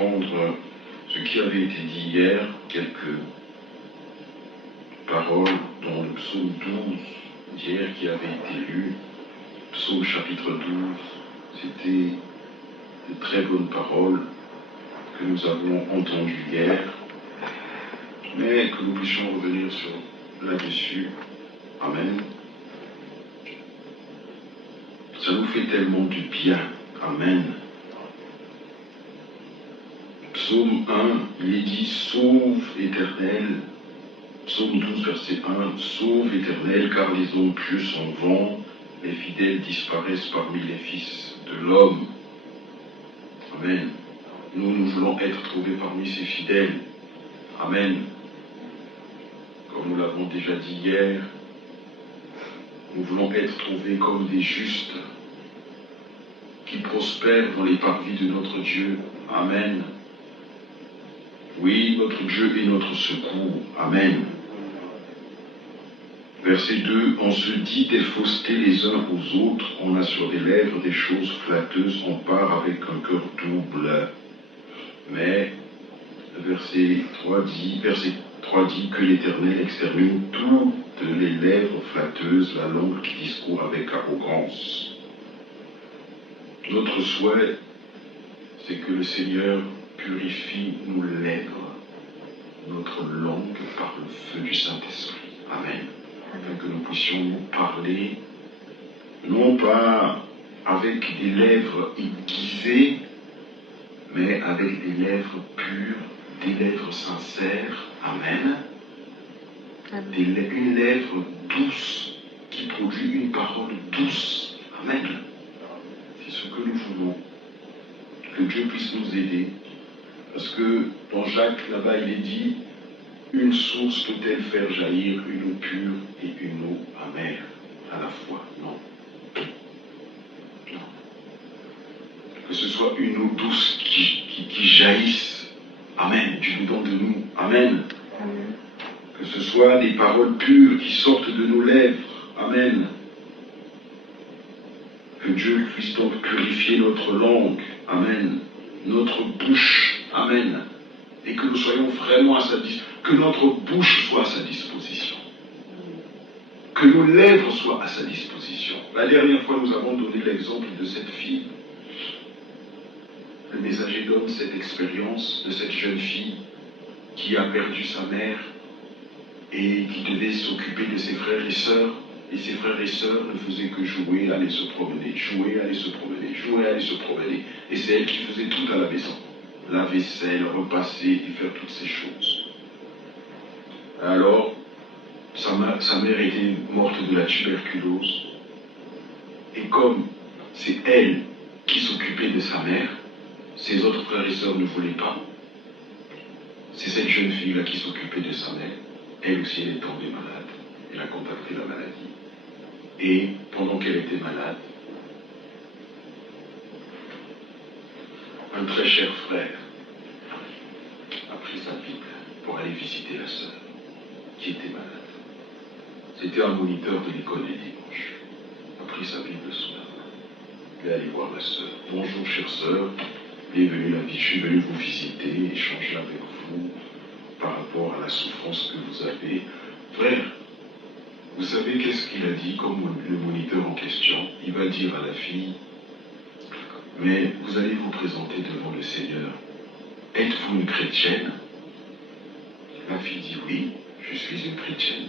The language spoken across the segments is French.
reprendre ce qui avait été dit hier, quelques paroles dans le psaume 12 d'hier qui avait été lu, psaume chapitre 12. C'était de très bonnes paroles que nous avons entendues hier, mais que nous puissions revenir sur là-dessus. Amen. Ça nous fait tellement du bien. Amen. Psaume 1, il est dit « Sauve, Éternel ». Psaume 12, verset 1 « Sauve, Éternel, car les hommes pieux s'en vont, les fidèles disparaissent parmi les fils de l'homme. » Amen. Nous voulons être trouvés parmi ces fidèles. Amen. Comme nous l'avons déjà dit hier, nous voulons être trouvés comme des justes qui prospèrent dans les parvis de notre Dieu. Amen. Oui, notre Dieu est notre secours. Amen. Verset 2, on se dit des faussetés les uns aux autres, on a sur les lèvres des choses flatteuses, on part avec un cœur double. Mais verset 3 dit que l'Éternel extermine toutes les lèvres flatteuses, la langue qui discourt avec arrogance. Notre souhait, c'est que le Seigneur purifie nos lèvres, notre langue par le feu du Saint-Esprit. Amen. Afin que nous puissions nous parler, non pas avec des lèvres aiguisées, mais avec des lèvres pures, des lèvres sincères. Amen. Une lèvre douce qui produit une parole douce. Amen. C'est ce que nous voulons. Que Dieu puisse nous aider. Parce que dans Jacques, là-bas, il est dit « Une source peut-elle faire jaillir une eau pure et une eau amère à la fois ?» Non. Non. Que ce soit une eau douce qui jaillisse. Amen. Du dedans de nous. Amen. Amen. Que ce soit des paroles pures qui sortent de nos lèvres. Amen. Que Dieu puisse donc purifier notre langue. Amen. Notre bouche. Amen. Et que nous soyons vraiment à sa disposition. Que notre bouche soit à sa disposition. Que nos lèvres soient à sa disposition. La dernière fois, nous avons donné l'exemple de cette fille. Le messager donne cette expérience de cette jeune fille qui a perdu sa mère et qui devait s'occuper de ses frères et sœurs. Et ses frères et sœurs ne faisaient que jouer, aller se promener, jouer, aller se promener, jouer, aller se promener. Et c'est elle qui faisait tout à la maison. La vaisselle, repasser et faire toutes ces choses. Alors, sa mère était morte de la tuberculose. Et comme c'est elle qui s'occupait de sa mère, ses autres frères et sœurs ne voulaient pas. C'est cette jeune fille-là qui s'occupait de sa mère. Elle aussi, elle est tombée malade. Elle a contacté la maladie. Et pendant qu'elle était malade, un très cher frère a pris sa Bible pour aller visiter la sœur qui était malade. C'était un moniteur de l'école des dimanches. Il a pris sa Bible sous la main. Il est allé voir la sœur. « Bonjour, chère sœur. Bienvenue la vie. Je suis venu vous visiter, échanger avec vous par rapport à la souffrance que vous avez. Frère, vous savez qu'est-ce qu'il a dit comme le moniteur en question? Il va dire à la fille, mais vous allez vous présenter devant le Seigneur. Êtes-vous une chrétienne? La fille dit oui, je suis une chrétienne.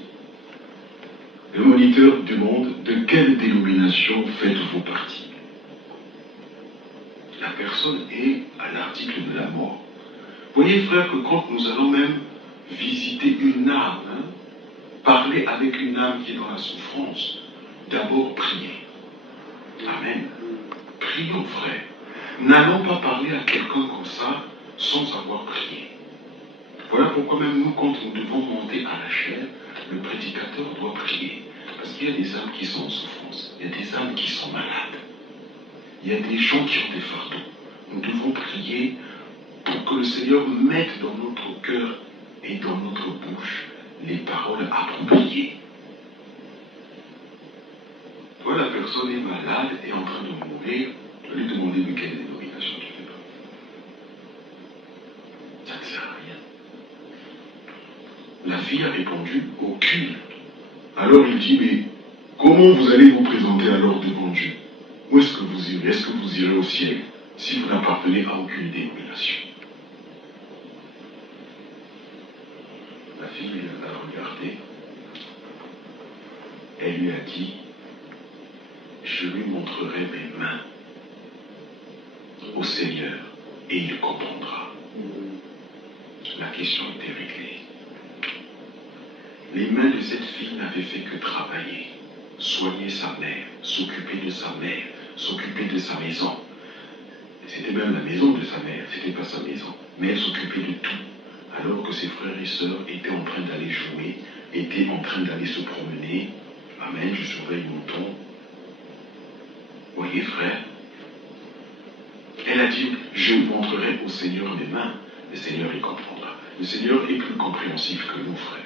Le moniteur demande de quelle dénomination faites-vous partie? La personne est à l'article de la mort. Voyez frère que quand nous allons même visiter une âme, parler avec une âme qui est dans la souffrance, d'abord prier. Amen. Prions frère. N'allons pas parler à quelqu'un comme ça sans avoir prié. Voilà pourquoi même nous, quand nous devons monter à la chair, le prédicateur doit prier. Parce qu'il y a des âmes qui sont en souffrance. Il y a des âmes qui sont malades. Il y a des gens qui ont des fardeaux. Nous devons prier pour que le Seigneur mette dans notre cœur et dans notre bouche les paroles appropriées. Toi, la personne est malade et en train de mourir, je lui demander de quelle dénomination tu fais partie. ça ne sert à rien. La fille a répondu, aucune. Alors il dit, mais comment vous allez vous présenter alors devant Dieu? Où est-ce que vous irez? Est-ce que vous irez au ciel si vous n'appartenez à aucune dénomination? La fille l'a regardé. Elle lui a dit, je lui montrerai mes mains au Seigneur et il comprendra. La question était réglée. Les mains de cette fille n'avaient fait que travailler, soigner sa mère, s'occuper de sa mère, s'occuper de sa maison. C'était même la maison de sa mère, c'était pas sa maison. Mais elle s'occupait de tout. Alors que ses frères et sœurs étaient en train d'aller jouer, étaient en train d'aller se promener. Amen, je surveille mon ton. Voyez, frère, elle a dit, je montrerai au Seigneur mes mains. Le Seigneur y comprendra. Le Seigneur est plus compréhensif que nous, frères.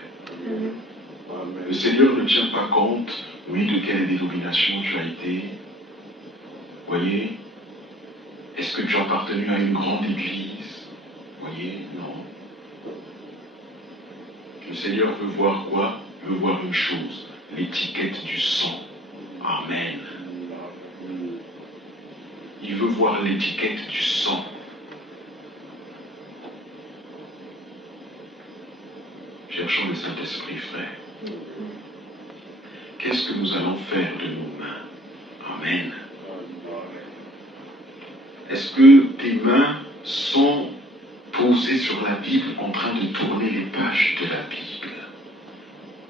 Le Seigneur ne tient pas compte, oui, de quelle dénomination tu as été. Voyez, est-ce que tu as appartenu à une grande église? Voyez, non. Le Seigneur veut voir quoi? Il veut voir une chose, l'étiquette du sang. Amen. Il veut voir l'étiquette du sang. Cherchons le Saint-Esprit, frère. Qu'est-ce que nous allons faire de nos mains? Amen. Est-ce que tes mains sont posées sur la Bible en train de tourner les pages de la Bible?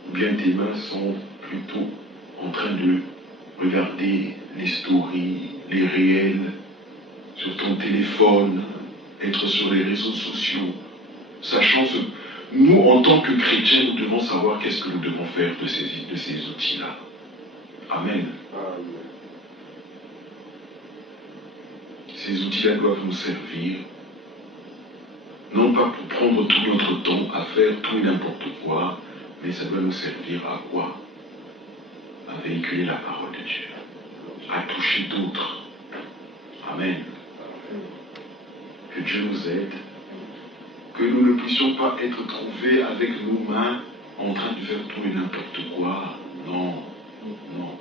Ou bien tes mains sont plutôt en train de regarder les stories, les réels sur ton téléphone, être sur les réseaux sociaux, sachant ce... Nous, en tant que chrétiens, nous devons savoir qu'est-ce que nous devons faire de ces outils-là. Amen. Ces outils-là doivent nous servir, non pas pour prendre tout notre temps à faire tout et n'importe quoi, mais ça doit nous servir à quoi? À véhiculer la parole de Dieu, à toucher d'autres. Amen. Que Dieu nous aide, que nous ne puissions pas être trouvés avec nos mains en train de faire tout et n'importe quoi. Non, non.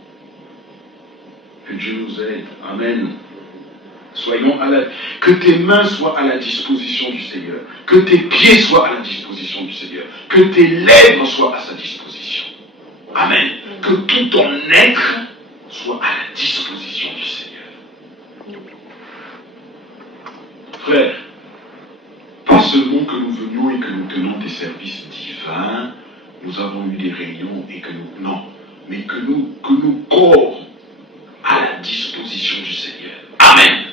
Que Dieu nous aide. Amen. Soyons que tes mains soient à la disposition du Seigneur, que tes pieds soient à la disposition du Seigneur, que tes lèvres soient à sa disposition. Amen. Que tout ton être soit à la disposition du Seigneur. Frère, pas seulement que nous venions et que nous tenons des services divins, nous avons eu des réunions et que nous... Non, mais que nous corps à la disposition du Seigneur. Amen.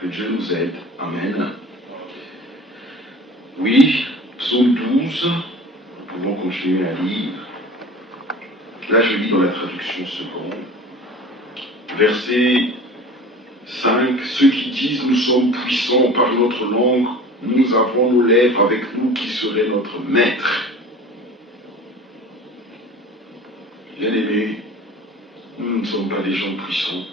Que Dieu nous aide. Amen. Oui, psaume 12, nous pouvons continuer à lire. Là, je lis dans la traduction seconde. Verset 5. Ceux qui disent nous sommes puissants par notre langue, nous avons nos lèvres avec nous qui serait notre maître. Bien-aimés, nous ne sommes pas des gens puissants.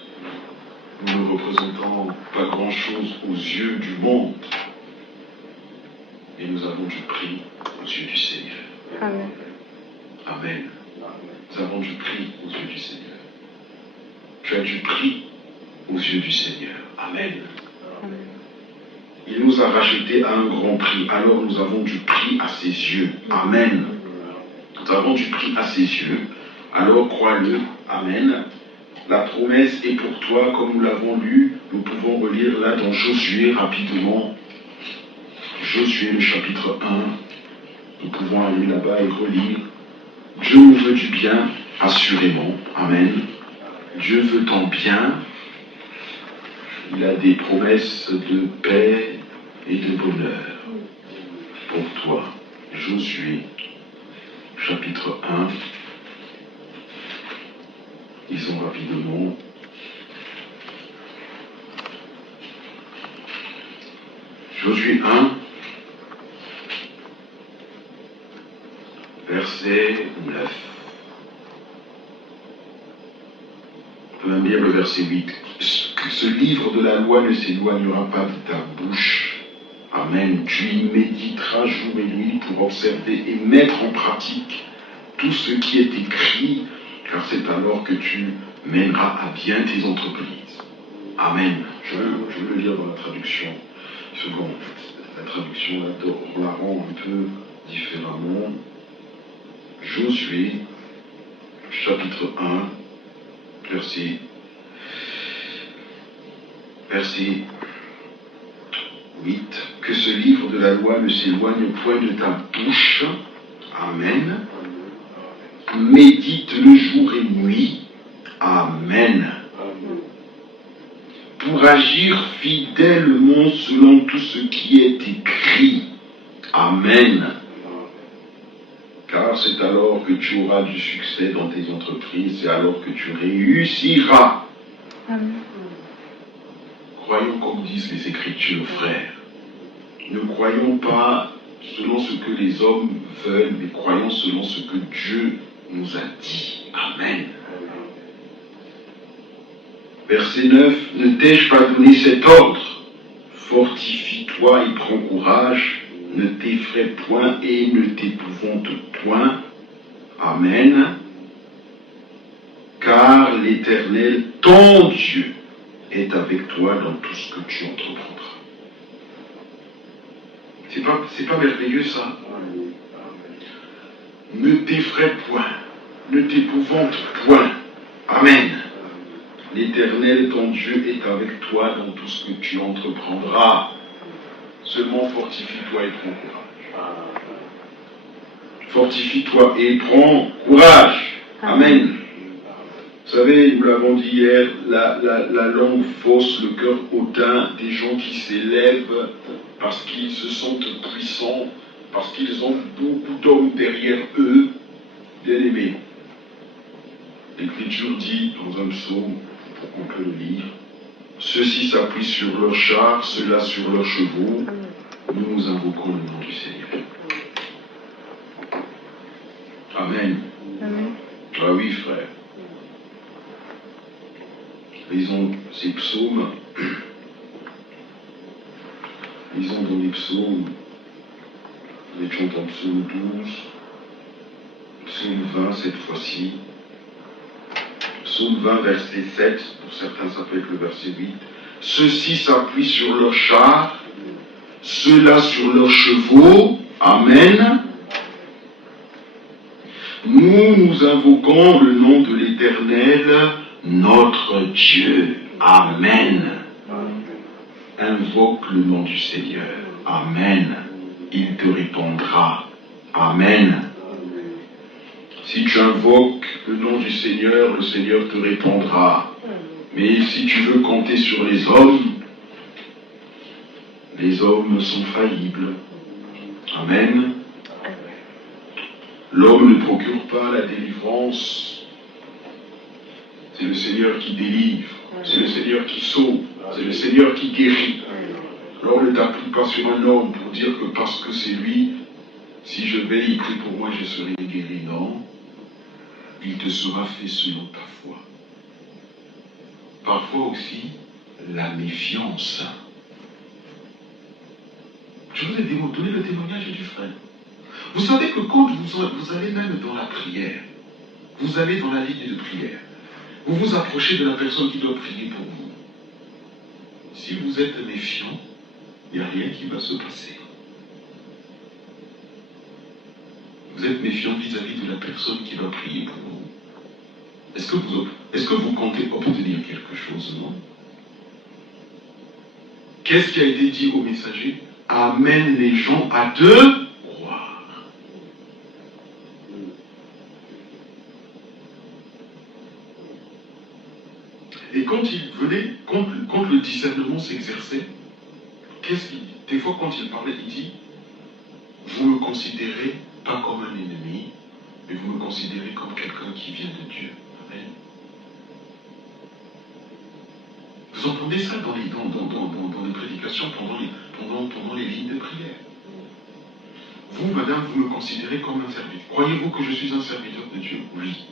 Nous ne représentons pas grand-chose aux yeux du monde. Et nous avons du prix aux yeux du Seigneur. Amen. Amen. Nous avons du prix aux yeux du Seigneur. Tu as du prix aux yeux du Seigneur. Amen. Amen. Il nous a rachetés à un grand prix. Alors nous avons du prix à ses yeux. Amen. Nous avons du prix à ses yeux. Alors crois-le. Amen. La promesse est pour toi, comme nous l'avons lu. Nous pouvons relire là dans Josué rapidement. Josué, le chapitre 1. Nous pouvons aller là-bas et relire. Dieu nous veut du bien, assurément. Amen. Dieu veut ton bien. Il a des promesses de paix et de bonheur pour toi. Josué, chapitre 1. Lisons rapidement. Josué 1, verset 9. On peut même lire le verset 8. ce livre de la loi ne s'éloignera pas de ta bouche. Amen. Tu y méditeras jour et nuit pour observer et mettre en pratique tout ce qui est écrit, car c'est alors que tu mèneras à bien tes entreprises. Amen. Je veux le lire dans la traduction seconde. La traduction, on la rend un peu différemment. Josué, chapitre 1, verset 8. Que ce livre de la loi ne s'éloigne point de ta bouche. Amen. Médite-le jour et nuit. Amen. Pour agir fidèlement selon tout ce qui est écrit. Amen. Car c'est alors que tu auras du succès dans tes entreprises, c'est alors que tu réussiras. Amen. Croyons comme disent les Écritures, frères. Ne croyons pas selon ce que les hommes veulent, mais croyons selon ce que Dieu nous a dit. Amen. Verset 9. Ne t'ai-je pas donné cet ordre? Fortifie-toi et prends courage. Ne t'effraie point et ne t'épouvante point. Amen. Car l'Éternel, ton Dieu, est avec toi dans tout ce que tu entreprendras. C'est pas merveilleux ça? Ne t'effraie point, ne t'épouvante point. Amen. L'Éternel, ton Dieu, est avec toi dans tout ce que tu entreprendras. Seulement fortifie-toi et prends courage. Fortifie-toi et prends courage. Amen. Vous savez, nous l'avons dit hier, la langue fausse, le cœur hautain des gens qui s'élèvent parce qu'ils se sentent puissants, parce qu'ils ont beaucoup d'hommes derrière eux. Bien aimés, l'Écriture dit dans un psaume, on peut le lire, ceux-ci s'appuient sur leurs chars, ceux-là sur leurs chevaux. Nous invoquons le nom du Seigneur. Amen. Amen. Ah oui, frère. Lisons ces psaumes. Lisons dans les psaumes. Nous étions en psaume 12, psaume 20 cette fois-ci. Psaume 20, verset 7, pour certains ça peut être le verset 8. Ceux-ci s'appuient sur leurs chars, ceux-là sur leurs chevaux. Amen. Nous invoquons le nom de l'Éternel, notre Dieu. Amen. Invoque le nom du Seigneur. Amen. Il te répondra. Amen. Si tu invoques le nom du Seigneur, le Seigneur te répondra. Mais si tu veux compter sur les hommes sont faillibles. Amen. L'homme ne procure pas la délivrance. C'est le Seigneur qui délivre. C'est le Seigneur qui sauve. C'est le Seigneur qui guérit. Alors ne t'appuie pas sur un homme pour dire que parce que c'est lui, si je vais, il prie pour moi, je serai guéri. Non. Il te sera fait selon ta foi. Parfois aussi, la méfiance. Je vous ai donné le témoignage du frère. Vous savez que quand vous allez même dans la prière, vous allez dans la ligne de prière, vous vous approchez de la personne qui doit prier pour vous. Si vous êtes méfiant, il n'y a rien qui va se passer. Vous êtes méfiant vis-à-vis de la personne qui va prier pour vous. Est-ce que vous comptez obtenir quelque chose, non? Qu'est-ce qui a été dit au messager? Amène les gens à te croire. Et quand il venait, quand le discernement s'exerçait, qu'est-ce qu'il dit? Des fois, quand il parlait, il dit, vous me considérez pas comme un ennemi, mais vous me considérez comme quelqu'un qui vient de Dieu. Amen. Vous entendez ça dans les prédications pendant les lignes de prière. Vous, madame, vous me considérez comme un serviteur. Croyez-vous que je suis un serviteur de Dieu? Oui.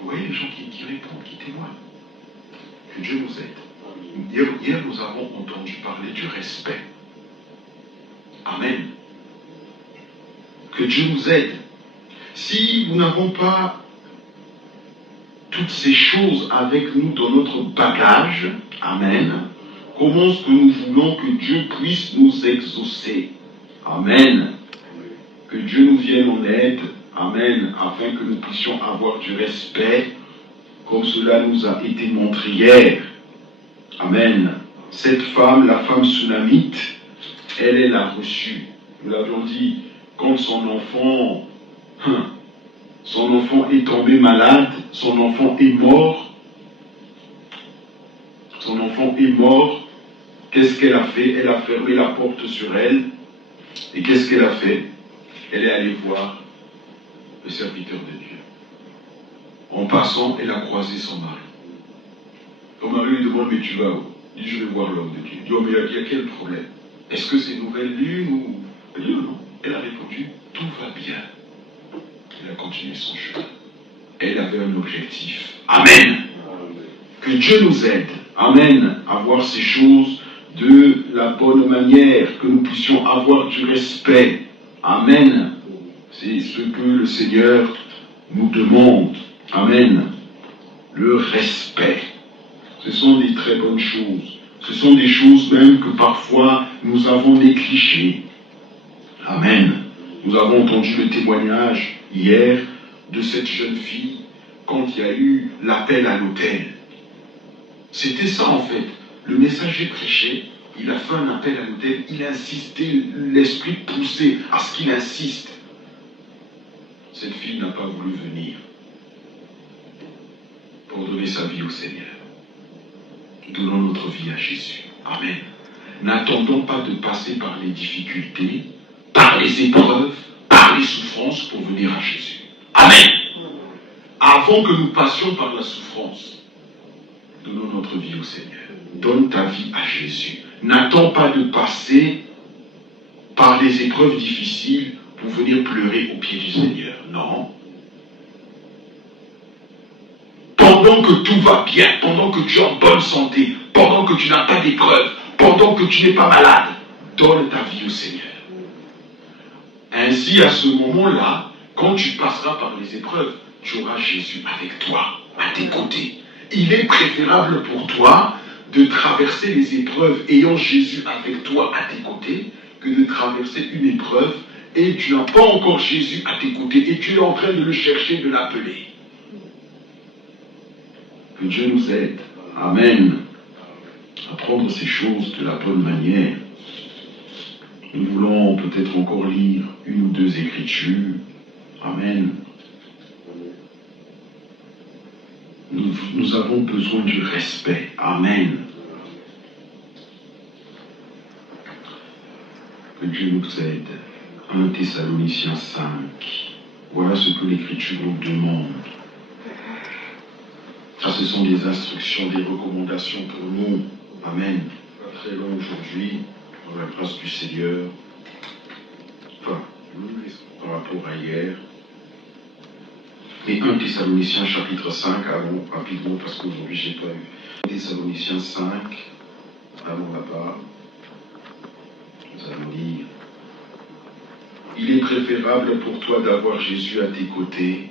Vous voyez les gens qui répondent, qui témoignent. Que Dieu nous aide. Hier, nous avons entendu parler du respect. Amen. Que Dieu nous aide. Si nous n'avons pas toutes ces choses avec nous dans notre bagage, amen, comment est-ce que nous voulons que Dieu puisse nous exaucer? Amen. Que Dieu nous vienne en aide, amen, afin que nous puissions avoir du respect, comme cela nous a été montré hier. Amen. Cette femme, la femme sunamite, elle l'a reçue. Nous l'avions dit, quand son enfant est tombé malade, son enfant est mort. Son enfant est mort. Qu'est-ce qu'elle a fait? Elle a fermé la porte sur elle. Et qu'est-ce qu'elle a fait? Elle est allée voir le serviteur de Dieu. En passant, elle a croisé son mari. Son mari lui demande, mais tu vas où? Il dit, je vais voir l'homme de Dieu. Il dit, oh, mais il y a quel problème? Est-ce que c'est nouvelle lune ou... Elle dit, non. Elle a répondu, tout va bien. Elle a continué son chemin. Elle avait un objectif. Amen. Que Dieu nous aide. Amen. À voir ces choses de la bonne manière, que nous puissions avoir du respect. Amen. C'est ce que le Seigneur nous demande. Amen. Le respect. Ce sont des très bonnes choses. Ce sont des choses même que parfois nous avons négligées. Amen. Nous avons entendu le témoignage hier de cette jeune fille quand il y a eu l'appel à l'autel. C'était ça en fait. Le messager prêchait, il a fait un appel à l'autel, il a insisté, l'esprit poussait à ce qu'il insiste. Cette fille n'a pas voulu venir pour donner sa vie au Seigneur. Donnons notre vie à Jésus. Amen. N'attendons pas de passer par les difficultés, par les épreuves, par les souffrances pour venir à Jésus. Amen. Avant que nous passions par la souffrance, donnons notre vie au Seigneur. Donne ta vie à Jésus. N'attends pas de passer par des épreuves difficiles pour venir pleurer au pied du Seigneur. Non. Pendant que tout va bien, pendant que tu es en bonne santé, pendant que tu n'as pas d'épreuve, pendant que tu n'es pas malade, donne ta vie au Seigneur. Ainsi, à ce moment-là, quand tu passeras par les épreuves, tu auras Jésus avec toi, à tes côtés. Il est préférable pour toi de traverser les épreuves ayant Jésus avec toi à tes côtés que de traverser une épreuve et tu n'as pas encore Jésus à tes côtés et tu es en train de le chercher, de l'appeler. Que Dieu nous aide. Amen. À prendre ces choses de la bonne manière. Nous voulons peut-être encore lire une ou deux écritures. Amen. Nous avons besoin du respect. Amen. Que Dieu nous aide. 1 Thessaloniciens 5. Voilà ce que l'Écriture nous demande. Ça, ce sont des instructions, des recommandations pour nous. Amen. Pas très long aujourd'hui, dans la grâce du Seigneur. Enfin, par rapport à hier. Et 1 Thessaloniciens chapitre 5, allons rapidement parce qu'aujourd'hui j'ai pas eu. 1 Thessaloniciens 5, allons là-bas. Nous allons lire. Il est préférable pour toi d'avoir Jésus à tes côtés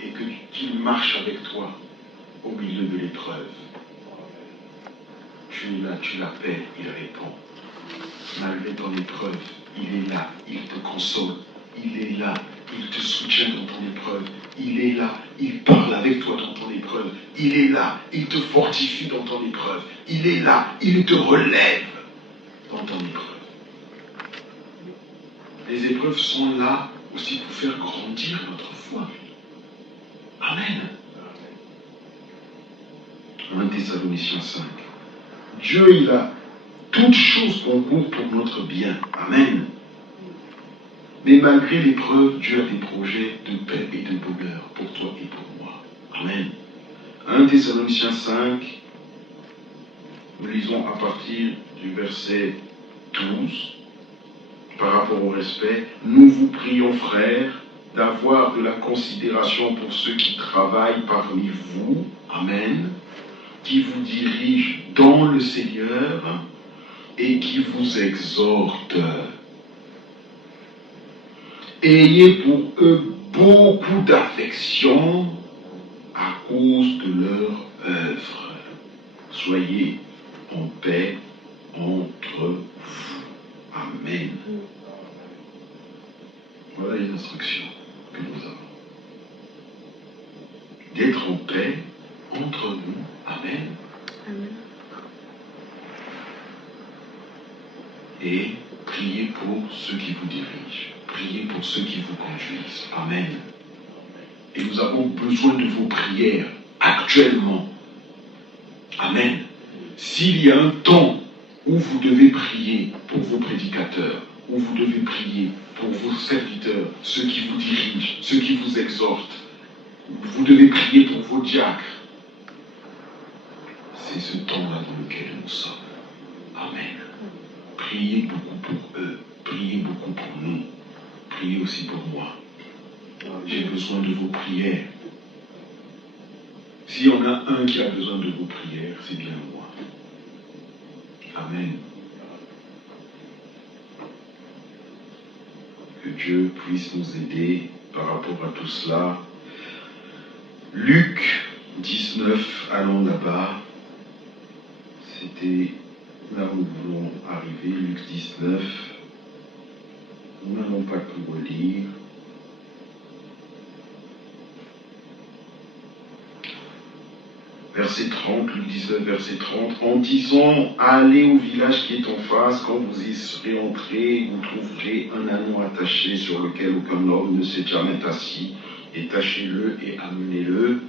et qu'il marche avec toi au milieu de l'épreuve. Tu es là, tu l'appelles, il répond. Malgré ton épreuve, il est là, il te console, il est là, il te soutient dans ton épreuve, il est là, il parle avec toi dans ton épreuve, il est là, il te fortifie dans ton épreuve, il est là, il te relève dans ton épreuve. Les épreuves sont là aussi pour faire grandir notre foi. Amen. 1 Thessaloniciens 5. Dieu, il a toutes choses concourent pour notre bien. Amen. Mais malgré l'épreuve, Dieu a des projets de paix et de bonheur pour toi et pour moi. Amen. 1 Thessaloniciens 5, nous lisons à partir du verset 12. Par rapport au respect, nous vous prions, frères, d'avoir de la considération pour ceux qui travaillent parmi vous. Amen. qui vous dirigent dans le Seigneur et qui vous exhortent. Ayez pour eux beaucoup d'affection à cause de leur œuvre. Soyez en paix entre vous. Amen. Voilà les instructions que nous avons. D'être en paix entre nous. Amen. Amen. Et priez pour ceux qui vous dirigent. Priez pour ceux qui vous conduisent. Amen. Et nous avons besoin de vos prières actuellement. Amen. S'il y a un temps où vous devez prier pour vos prédicateurs, où vous devez prier pour vos serviteurs, ceux qui vous dirigent, ceux qui vous exhortent, vous devez prier pour vos diacres. C'est ce temps-là dans lequel nous sommes. Amen. Priez beaucoup pour eux. Priez beaucoup pour nous. Priez aussi pour moi. J'ai besoin de vos prières. S'il y en a un qui a besoin de vos prières, c'est bien moi. Amen. Que Dieu puisse nous aider par rapport à tout cela. Luc 19, allons là-bas. C'était là où nous voulons arriver, Luc 19. Nous n'allons pas tout relire. Verset 30, Luc 19, verset 30, en disant, allez au village qui est en face, quand vous y serez entrés, vous trouverez un anneau attaché sur lequel aucun homme ne s'est jamais assis, et tâchez-le et amenez-le.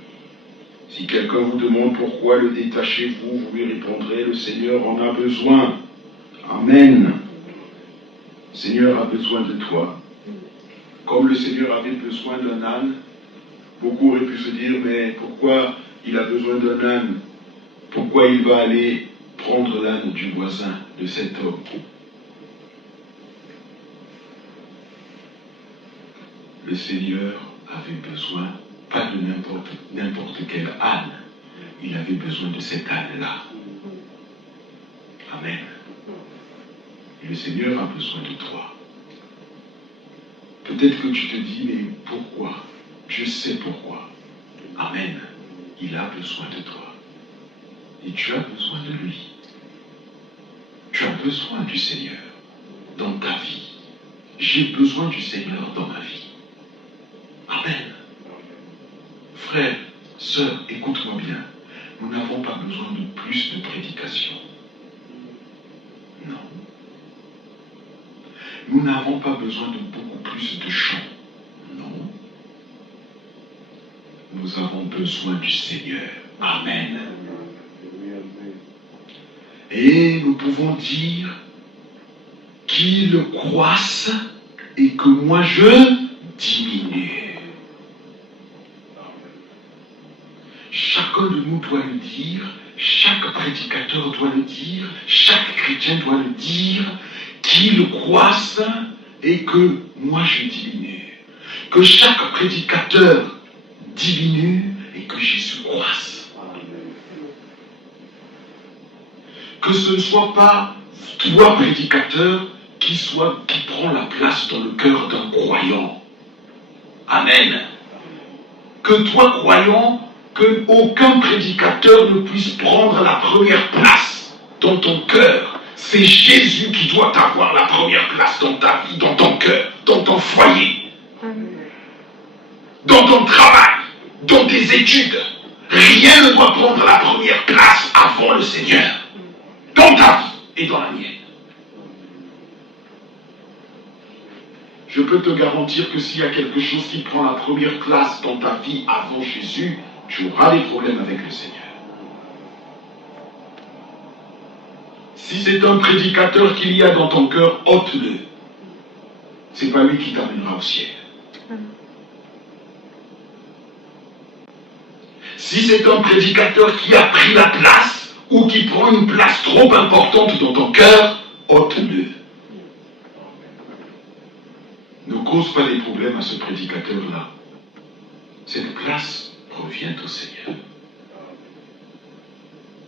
Si quelqu'un vous demande pourquoi le détachez-vous, vous lui répondrez, le Seigneur en a besoin. Amen. Le Seigneur a besoin de toi. Comme le Seigneur avait besoin d'un âne, beaucoup auraient pu se dire, mais pourquoi il a besoin d'un âne? Pourquoi il va aller prendre l'âne du voisin, de cet homme? Le Seigneur avait besoin, pas de n'importe quel âne, il avait besoin de cet âne-là. Amen. Et le Seigneur a besoin de toi. Peut-être que tu te dis, mais pourquoi? Je sais pourquoi. Amen. Il a besoin de toi. Et tu as besoin de lui. Tu as besoin du Seigneur dans ta vie. J'ai besoin du Seigneur dans ma vie. Amen. Frère, sœur, écoute-moi bien. Nous n'avons pas besoin de plus de prédication. Non. Nous n'avons pas besoin de beaucoup plus de chants. Non. Nous avons besoin du Seigneur. Amen. Et nous pouvons dire qu'il croisse et que moi je diminue. Chacun de nous doit le dire, chaque prédicateur doit le dire, chaque chrétien doit le dire, qu'il croisse et que moi je diminue. Que chaque prédicateur diminue et que Jésus croisse. Que ce ne soit pas toi, prédicateur, qui prend la place dans le cœur d'un croyant. Amen. Que toi, croyant, que aucun prédicateur ne puisse prendre la première place dans ton cœur. C'est Jésus qui doit avoir la première place dans ta vie, dans ton cœur, dans ton foyer, dans ton travail, dans tes études. Rien ne doit prendre la première place avant le Seigneur, dans ta vie et dans la mienne. Je peux te garantir que s'il y a quelque chose qui prend la première place dans ta vie avant Jésus, tu auras des problèmes avec le Seigneur. Si c'est un prédicateur qu'il y a dans ton cœur, ôte-le. C'est pas lui qui t'amènera au ciel. Si c'est un prédicateur qui a pris la place ou qui prend une place trop importante dans ton cœur, ôte-le. Ne cause pas des problèmes à ce prédicateur-là. Cette place revient au Seigneur.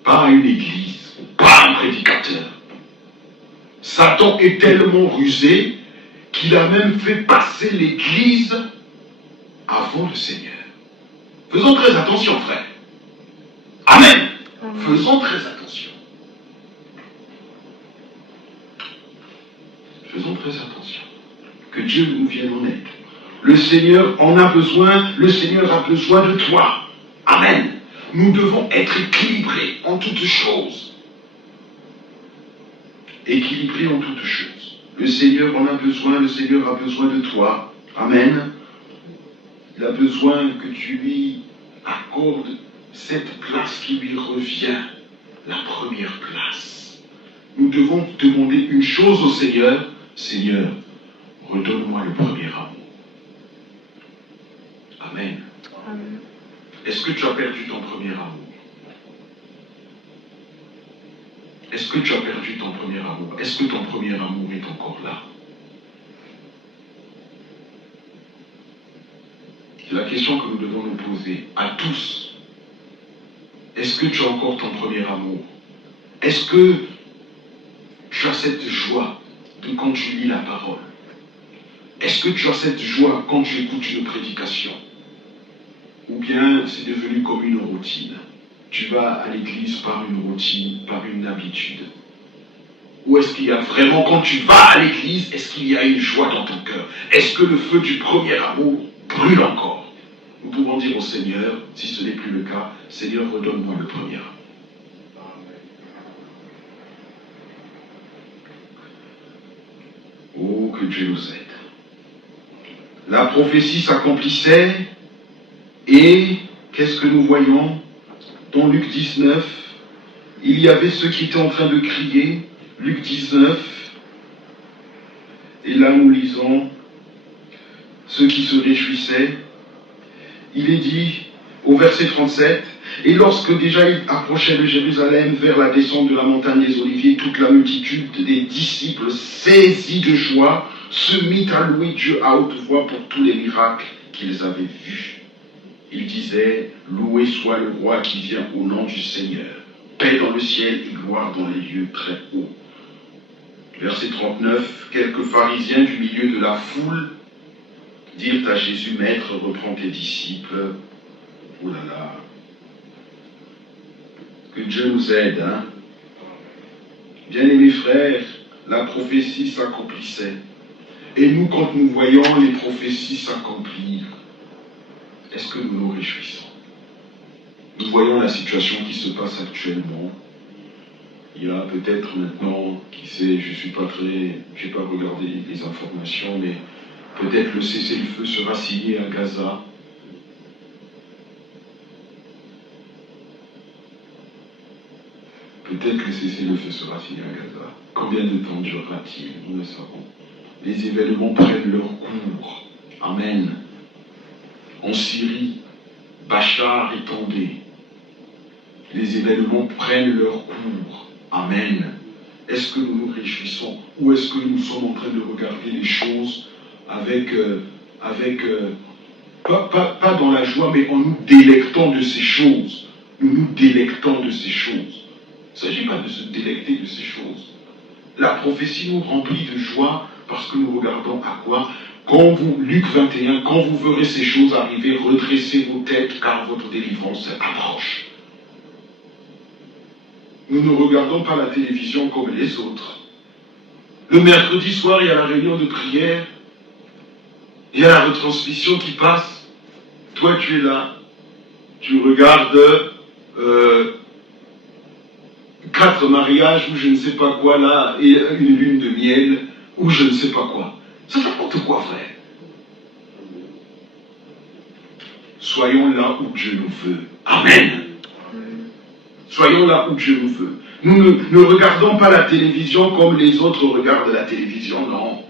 pas à une église, pas à un prédicateur. Satan est tellement rusé qu'il a même fait passer l'église avant le Seigneur. Faisons très attention, frère. Amen. Faisons très attention. Faisons très attention. Que Dieu nous vienne en aide. Le Seigneur en a besoin, le Seigneur a besoin de toi. Amen. Nous devons être équilibrés en toutes choses. Équilibrés en toutes choses. Le Seigneur en a besoin, le Seigneur a besoin de toi. Amen. Il a besoin que tu lui accordes cette place qui lui revient, la première place. Nous devons demander une chose au Seigneur. Seigneur, redonne-moi le premier amour. Amen. Amen. Est-ce que tu as perdu ton premier amour? Est-ce que tu as perdu ton premier amour? Est-ce que ton premier amour est encore là? C'est la question que nous devons nous poser à tous. Est-ce que tu as encore ton premier amour? Est-ce que tu as cette joie de quand tu lis la parole? Est-ce que tu as cette joie quand tu écoutes une prédication? Ou bien c'est devenu comme une routine? Tu vas à l'église par une routine, par une habitude. Ou est-ce qu'il y a vraiment, quand tu vas à l'église, est-ce qu'il y a une joie dans ton cœur? Est-ce que le feu du premier amour brûle encore? Nous pouvons dire au Seigneur, si ce n'est plus le cas, Seigneur, redonne-moi le premier amour. Oh, que Dieu nous aide. La prophétie s'accomplissait et qu'est-ce que nous voyons? Dans Luc 19, il y avait ceux qui étaient en train de crier. Luc 19, et là nous lisons ceux qui se réjouissaient. Il est dit au verset 37, et lorsque déjà il approchait de Jérusalem vers la descente de la montagne des Oliviers, toute la multitude des disciples, saisis de joie, se mit à louer Dieu à haute voix pour tous les miracles qu'ils avaient vus. Il disait, loué soit le roi qui vient au nom du Seigneur, paix dans le ciel et gloire dans les lieux très hauts. Verset 39, quelques pharisiens du milieu de la foule dirent à Jésus, Maître, reprends tes disciples. Oh là là. Que Dieu nous aide, hein. Bien-aimés frères, la prophétie s'accomplissait. Et nous, quand nous voyons les prophéties s'accomplir, est-ce que nous nous réjouissons? Nous voyons la situation qui se passe actuellement. Il y a peut-être maintenant, qui sait, je n'ai pas regardé les informations, mais peut-être le cessez-le-feu sera signé à Gaza. Peut-être que le cessez-le-feu sera signé à Gaza. Combien de temps durera-t-il? Nous le savons. Les événements prennent leur cours. Amen. En Syrie, Bachar est tombé. Les événements prennent leur cours. Amen. Est-ce que nous nous réjouissons ou est-ce que nous sommes en train de regarder les choses pas dans la joie, mais en nous délectant de ces choses? Nous nous délectons de ces choses. Il ne s'agit pas de se délecter de ces choses. La prophétie nous remplit de joie parce que nous regardons à quoi? Luc 21, quand vous verrez ces choses arriver, redressez vos têtes car votre délivrance approche. Nous ne regardons pas la télévision comme les autres. Le mercredi soir, il y a la réunion de prière. Il y a la retransmission qui passe. Toi, tu es là. Tu regardes 4 mariages ou je ne sais pas quoi là, et une lune de miel ou je ne sais pas quoi. Ça n'importe quoi, frère. Soyons là où Dieu nous veut. Amen. Soyons là où Dieu nous veut. Nous ne regardons pas la télévision comme les autres regardent la télévision, non.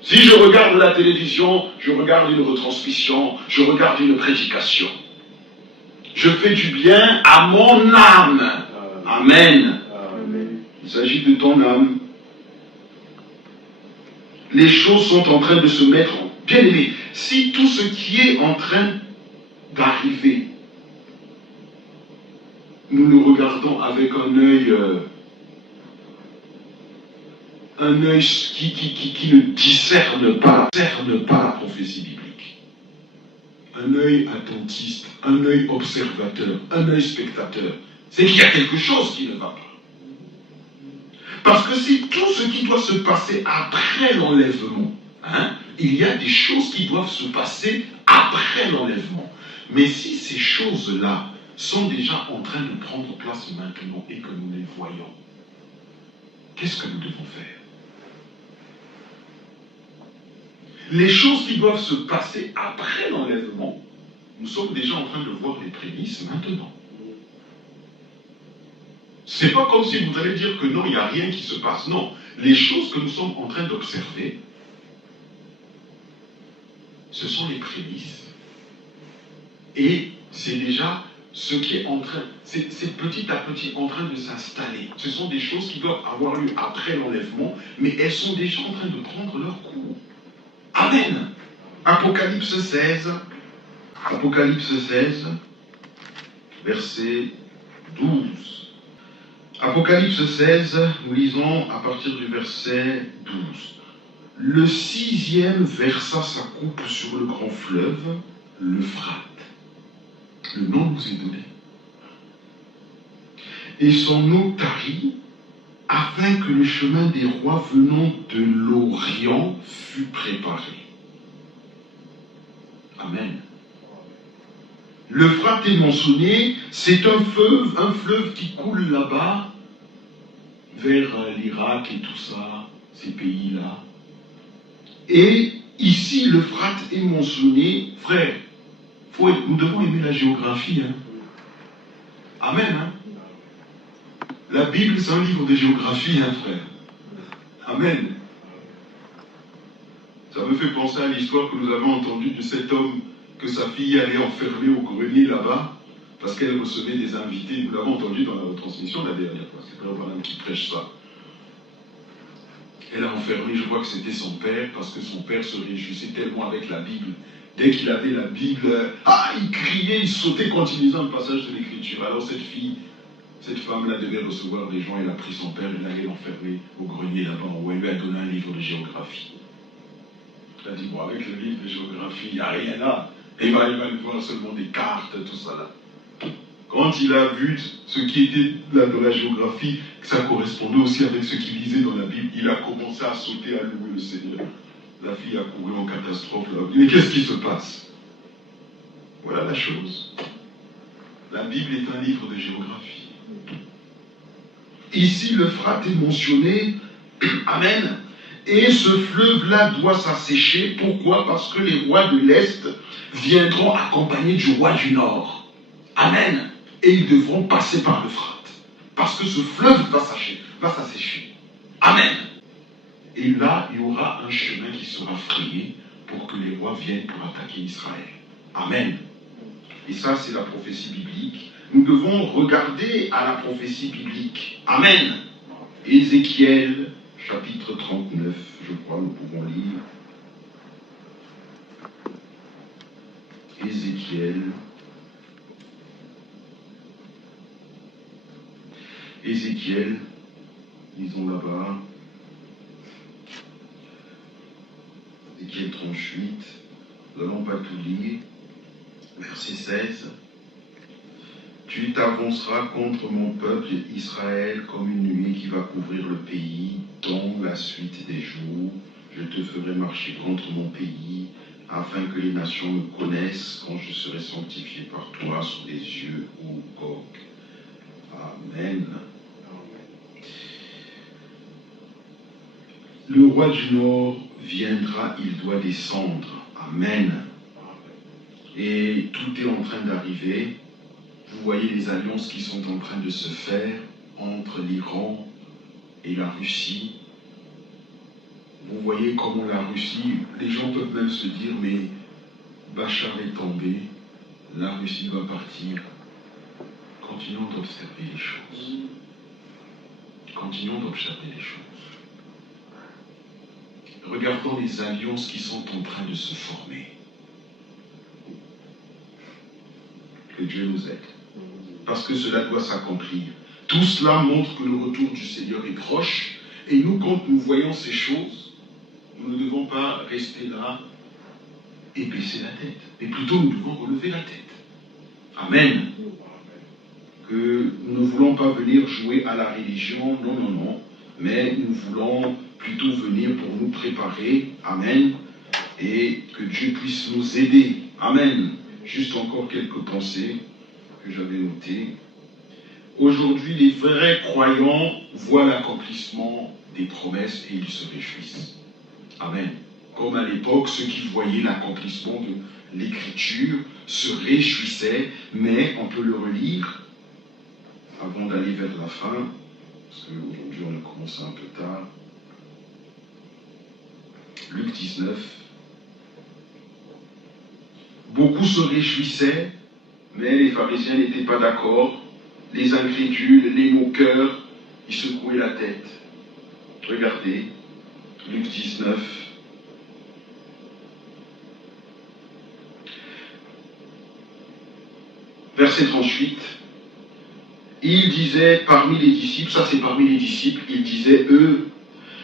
Si je regarde la télévision, je regarde une retransmission, je regarde une prédication. Je fais du bien à mon âme. Amen. Il s'agit de ton âme. Les choses sont en train de se mettre en... Bien aimé, si tout ce qui est en train d'arriver nous le regardons avec un œil qui ne discerne pas la prophétie biblique. Un œil attentiste, un œil observateur, un œil spectateur. C'est qu'il y a quelque chose qui ne va pas. Parce que c'est tout ce qui doit se passer après l'enlèvement. Il y a des choses qui doivent se passer après l'enlèvement. Mais si ces choses-là sont déjà en train de prendre place maintenant et que nous les voyons, qu'est-ce que nous devons faire? Les choses qui doivent se passer après l'enlèvement, nous sommes déjà en train de voir les prémices maintenant. C'est pas comme si vous allez dire que non, il n'y a rien qui se passe. Non, les choses que nous sommes en train d'observer, ce sont les prémices. Et c'est déjà ce qui est en train, c'est petit à petit en train de s'installer. Ce sont des choses qui doivent avoir lieu après l'enlèvement, mais elles sont déjà en train de prendre leur cours. Amen. Apocalypse 16, verset 12. Apocalypse 16, nous lisons à partir du verset 12. Le 6e versa sa coupe sur le grand fleuve, l'Euphrate. Le nom nous est donné. Et son eau tarit, afin que le chemin des rois venant de l'Orient fût préparé. Amen. L'Euphrate est mentionné, c'est un fleuve qui coule là-bas, vers l'Irak et tout ça, ces pays-là. Et ici, l'Euphrate est mentionné, frère, nous devons aimer la géographie. Amen. La Bible, c'est un livre de géographie, frère. Amen. Ça me fait penser à l'histoire que nous avons entendue de cet homme que sa fille allait enfermer au grenier là-bas parce qu'elle recevait des invités. Nous l'avons entendu dans la retransmission la dernière fois. C'est Frère Branham qui prêche ça. Elle a enfermé, je crois que c'était son père, parce que son père se réjouissait tellement avec la Bible. Dès qu'il avait la Bible, il criait, il sautait quand il lisait un passage de l'Écriture. Alors cette femme-là devait recevoir des gens, elle a pris son père, elle allait l'enfermer au grenier là-bas, où elle lui a donné un livre de géographie. Elle a dit, bon, avec le livre de géographie, il n'y a rien là. Et il va lui voir seulement des cartes, tout ça là. Quand il a vu ce qui était là dans la géographie, que ça correspondait aussi avec ce qu'il lisait dans la Bible, il a commencé à sauter, à louer le Seigneur. La fille a couru en catastrophe là. Mais qu'est-ce qui se passe? Voilà la chose. La Bible est un livre de géographie. Ici, l'Euphrate est mentionné. Amen. Et ce fleuve-là doit s'assécher. Pourquoi? Parce que les rois de l'Est viendront accompagnés du roi du Nord. Amen. Et ils devront passer par l'Euphrate. Parce que ce fleuve va s'assécher. Amen. Et là, il y aura un chemin qui sera frayé pour que les rois viennent pour attaquer Israël. Amen. Et ça, c'est la prophétie biblique. Nous devons regarder à la prophétie biblique. Amen. Ézéchiel, chapitre 39, je crois, nous pouvons lire. Ézéchiel, lisons là-bas. Ézéchiel 38, nous n'allons pas tout lire. Verset 16. Tu t'avanceras contre mon peuple Israël comme une nuée qui va couvrir le pays dans la suite des jours. Je te ferai marcher contre mon pays, afin que les nations me connaissent quand je serai sanctifié par toi sous les yeux, ô Gog. Amen. Le roi du Nord viendra, il doit descendre. Amen. Et tout est en train d'arriver. Vous voyez les alliances qui sont en train de se faire entre l'Iran et la Russie. Vous voyez comment la Russie, les gens peuvent même se dire, mais Bachar est tombé, la Russie va partir. Continuons d'observer les choses. Continuons d'observer les choses. Regardons les alliances qui sont en train de se former. Que Dieu nous aide. parce que cela doit s'accomplir. Tout cela montre que le retour du Seigneur est proche, et nous, quand nous voyons ces choses, nous ne devons pas rester là et baisser la tête, mais plutôt nous devons relever la tête. Amen. Que nous ne voulons pas venir jouer à la religion, non, non, non, mais nous voulons plutôt venir pour nous préparer, amen, et que Dieu puisse nous aider, amen. Juste encore quelques pensées que j'avais notées. Aujourd'hui, les vrais croyants voient l'accomplissement des promesses et ils se réjouissent. Amen. Comme à l'époque, ceux qui voyaient l'accomplissement de l'Écriture se réjouissaient, mais on peut le relire avant d'aller vers la fin, parce qu'aujourd'hui on a commencé un peu tard. Luc 19. Beaucoup se réjouissaient, mais les pharisiens n'étaient pas d'accord. Les incrédules, les moqueurs, ils secouaient la tête. Regardez, Luc 19. Verset 38. Il disait parmi les disciples, ça c'est parmi les disciples, il disait, eux,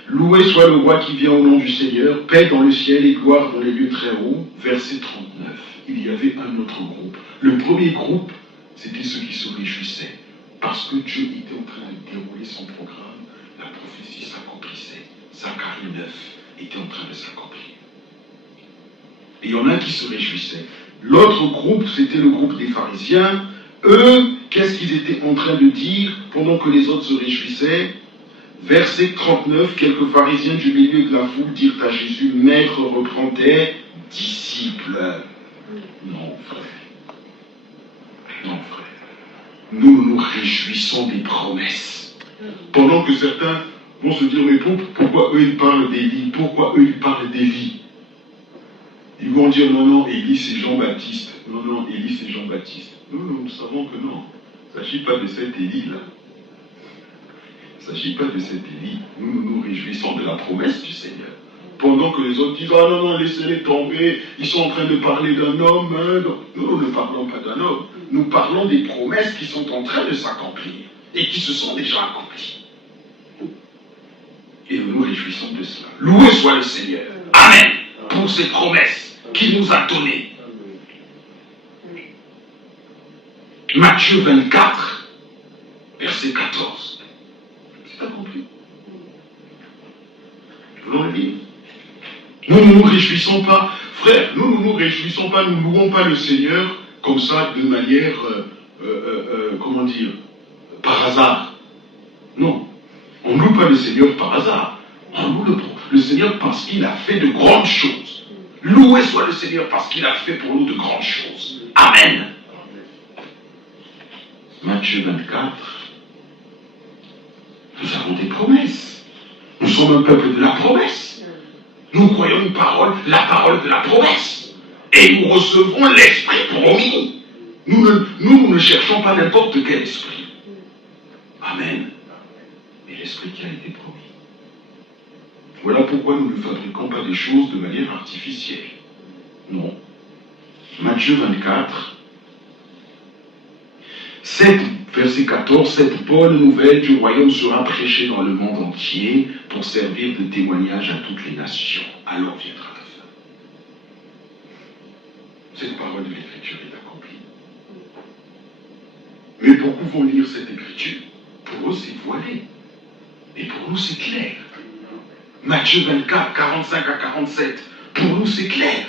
loué soit le roi qui vient au nom du Seigneur, paix dans le ciel et gloire dans les lieux très hauts. Verset 39. Il y avait un autre groupe. Le premier groupe, c'était ceux qui se réjouissaient. Parce que Dieu était en train de dérouler son programme, la prophétie s'accomplissait. Zacharie 9 était en train de s'accomplir. Et il y en a qui se réjouissaient. L'autre groupe, c'était le groupe des pharisiens. Eux, qu'est-ce qu'ils étaient en train de dire pendant que les autres se réjouissaient? Verset 39, quelques pharisiens du milieu de la foule dirent à Jésus, « Maître, reprends tes disciples. » Non, frère. Non, frère. Nous nous réjouissons des promesses. Pendant que certains vont se dire, mais pourquoi eux ils parlent d'Élie? Pourquoi eux ils parlent d'Élie? Ils vont dire, non, non, Élie c'est Jean-Baptiste. Non, non, Élie c'est Jean-Baptiste. Nous savons que non. Il ne s'agit pas de cet Élie-là. Il ne s'agit pas de cet Élie. Nous nous réjouissons de la promesse du Seigneur. Pendant que les autres disent, ah non, non, laissez-les tomber, ils sont en train de parler d'un homme. Hein. Nous ne parlons pas d'un homme. Nous parlons des promesses qui sont en train de s'accomplir et qui se sont déjà accomplies. Et nous nous réjouissons de cela. Loué soit le Seigneur. Amen. Pour ces promesses qu'il nous a données. Matthieu 24, verset 14. C'est accompli. Voulons le lire. Nous ne nous réjouissons pas, frère, nous ne nous réjouissons pas, nous ne louons pas le Seigneur comme ça, de manière, comment dire, par hasard. Non, on ne loue pas le Seigneur par hasard. On loue le Seigneur parce qu'il a fait de grandes choses. Loué soit le Seigneur parce qu'il a fait pour nous de grandes choses. Amen. Matthieu 24. Nous avons des promesses. Nous sommes un peuple de la promesse. Nous croyons une parole, la parole de la promesse. Et nous recevons l'esprit promis. Nous ne cherchons pas n'importe quel esprit. Amen. Mais l'esprit qui a été promis. Voilà pourquoi nous ne fabriquons pas des choses de manière artificielle. Non. Matthieu 24. Verset 14, cette bonne nouvelle du royaume sera prêchée dans le monde entier pour servir de témoignage à toutes les nations. Alors viendra la fin. Cette parole de l'Écriture est accomplie. Mais beaucoup vont lire cette Écriture. Pour eux, c'est voilé. Et pour nous, c'est clair. Matthieu 24, 45 à 47. Pour nous, c'est clair.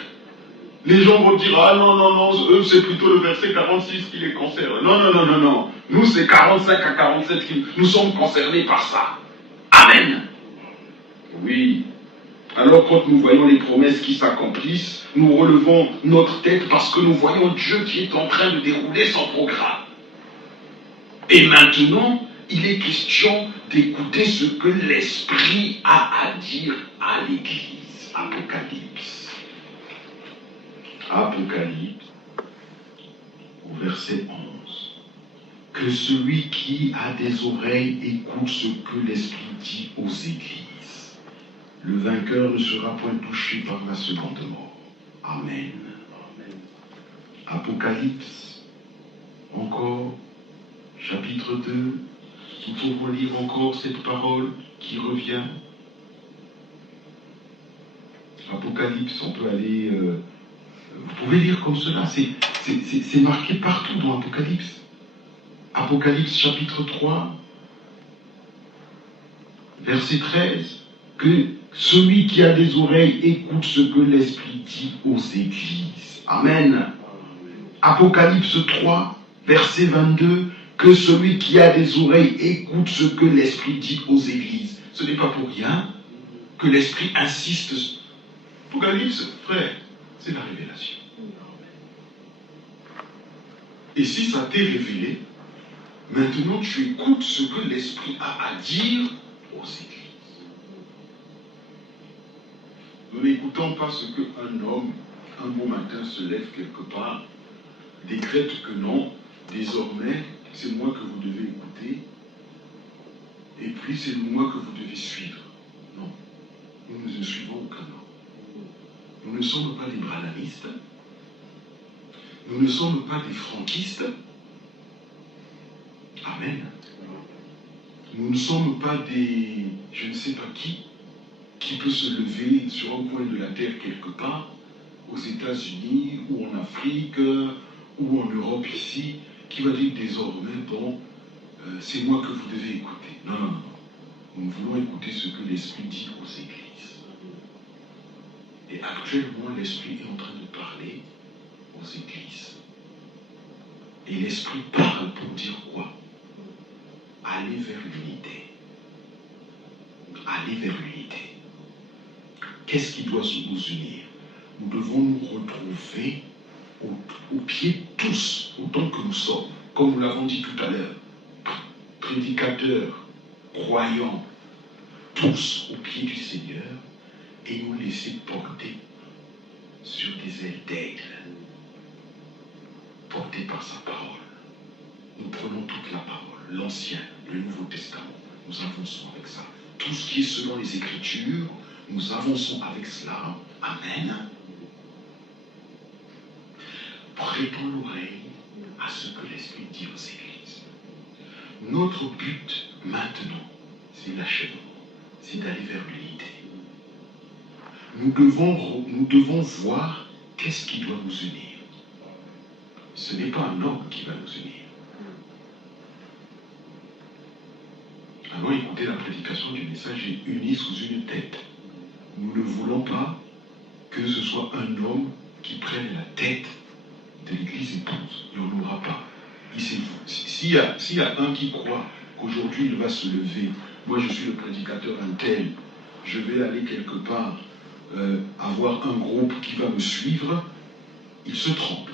Les gens vont dire, ah non, non, non, eux, c'est plutôt le verset 46 qui les concerne. Non, non, non, non, non. Nous, c'est 45 à 47 qui nous sommes concernés par ça. Amen. Oui. Alors, quand nous voyons les promesses qui s'accomplissent, nous relevons notre tête parce que nous voyons Dieu qui est en train de dérouler son programme. Et maintenant, il est question d'écouter ce que l'Esprit a à dire à l'Église. Apocalypse. Apocalypse, au verset 11. Que celui qui a des oreilles écoute ce que l'Esprit dit aux églises. Le vainqueur ne sera point touché par la seconde mort. Amen. Apocalypse, encore chapitre 2, nous pouvons lire encore cette parole qui revient. Apocalypse, on peut aller... vous pouvez lire comme cela, c'est marqué partout dans Apocalypse. Apocalypse chapitre 3, verset 13, que celui qui a des oreilles écoute ce que l'Esprit dit aux églises. Amen. Apocalypse 3, verset 22, que celui qui a des oreilles écoute ce que l'Esprit dit aux églises. Ce n'est pas pour rien que l'Esprit insiste. Apocalypse, frère, c'est la révélation. Et si ça t'est révélé, maintenant tu écoutes ce que l'Esprit a à dire aux églises. Nous n'écoutons pas ce qu'un homme, un beau matin, se lève quelque part, décrète que non, désormais, c'est moi que vous devez écouter, et puis c'est moi que vous devez suivre. Non, nous ne suivons aucun homme. Nous ne sommes pas des branhamistes, nous ne sommes pas des franquistes. Amen. Nous ne sommes pas des, je ne sais pas qui peut se lever sur un coin de la terre quelque part, aux États-Unis, ou en Afrique, ou en Europe ici, qui va dire désormais, bon, c'est moi que vous devez écouter. Non, non, non. Nous voulons écouter ce que l'Esprit dit aux églises. Et actuellement, l'Esprit est en train de parler aux églises. Et l'Esprit parle pour dire quoi? Aller vers l'unité. Aller vers l'unité. Qu'est-ce qui doit nous unir? Nous devons nous retrouver au pied tous, autant que nous sommes, comme nous l'avons dit tout à l'heure, prédicateurs, croyants, tous au pied du Seigneur, et nous laisser porter sur des ailes d'aigle, portés par sa parole. Nous prenons toute la parole, l'Ancien, le Nouveau Testament, nous avançons avec ça. Tout ce qui est selon les Écritures, nous avançons avec cela. Amen. Prêtons l'oreille à ce que l'Esprit dit aux églises. Notre but maintenant, c'est l'achèvement, c'est d'aller vers l'unité. Nous devons voir qu'est-ce qui doit nous unir. Ce n'est pas un homme qui va nous unir. Allons écouter la prédication du message et unis sous une tête. Nous ne voulons pas que ce soit un homme qui prenne la tête de l'église épouse. Il n'y en aura pas. S'il y a un qui croit qu'aujourd'hui il va se lever, moi je suis le prédicateur un tel, je vais aller quelque part, avoir un groupe qui va me suivre, il se trompe.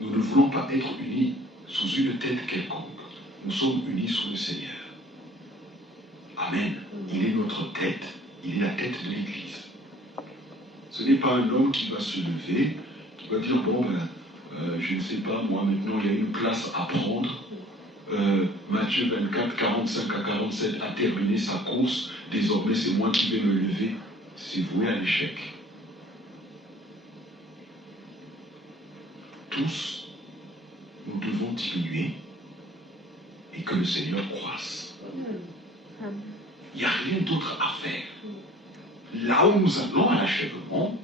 Nous ne voulons pas être unis sous une tête quelconque. Nous sommes unis sous le Seigneur. Amen. Il est notre tête, il est la tête de l'Église. Ce n'est pas un homme qui va se lever, qui va dire, bon, je ne sais pas, moi maintenant il y a une place à prendre. Matthieu 24, 45 à 47 a terminé sa course, désormais c'est moi qui vais me lever. C'est voué à l'échec. Tous, nous devons diminuer et que le Seigneur croisse. Il n'y a rien d'autre à faire. Là où nous allons à l'achèvement,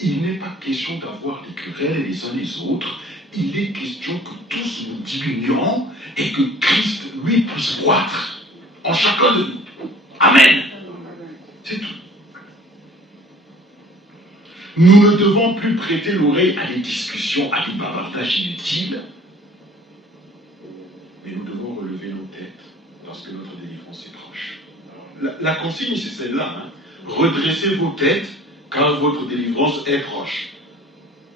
il n'est pas question d'avoir des querelles les uns les autres. Il est question que tous nous diminuons et que Christ, lui, puisse croître en chacun de nous. Amen. C'est tout. Nous ne devons plus prêter l'oreille à des discussions, à des bavardages inutiles, mais nous devons relever nos têtes parce que notre délivrance est proche. La consigne, c'est celle-là. Redressez vos têtes car votre délivrance est proche.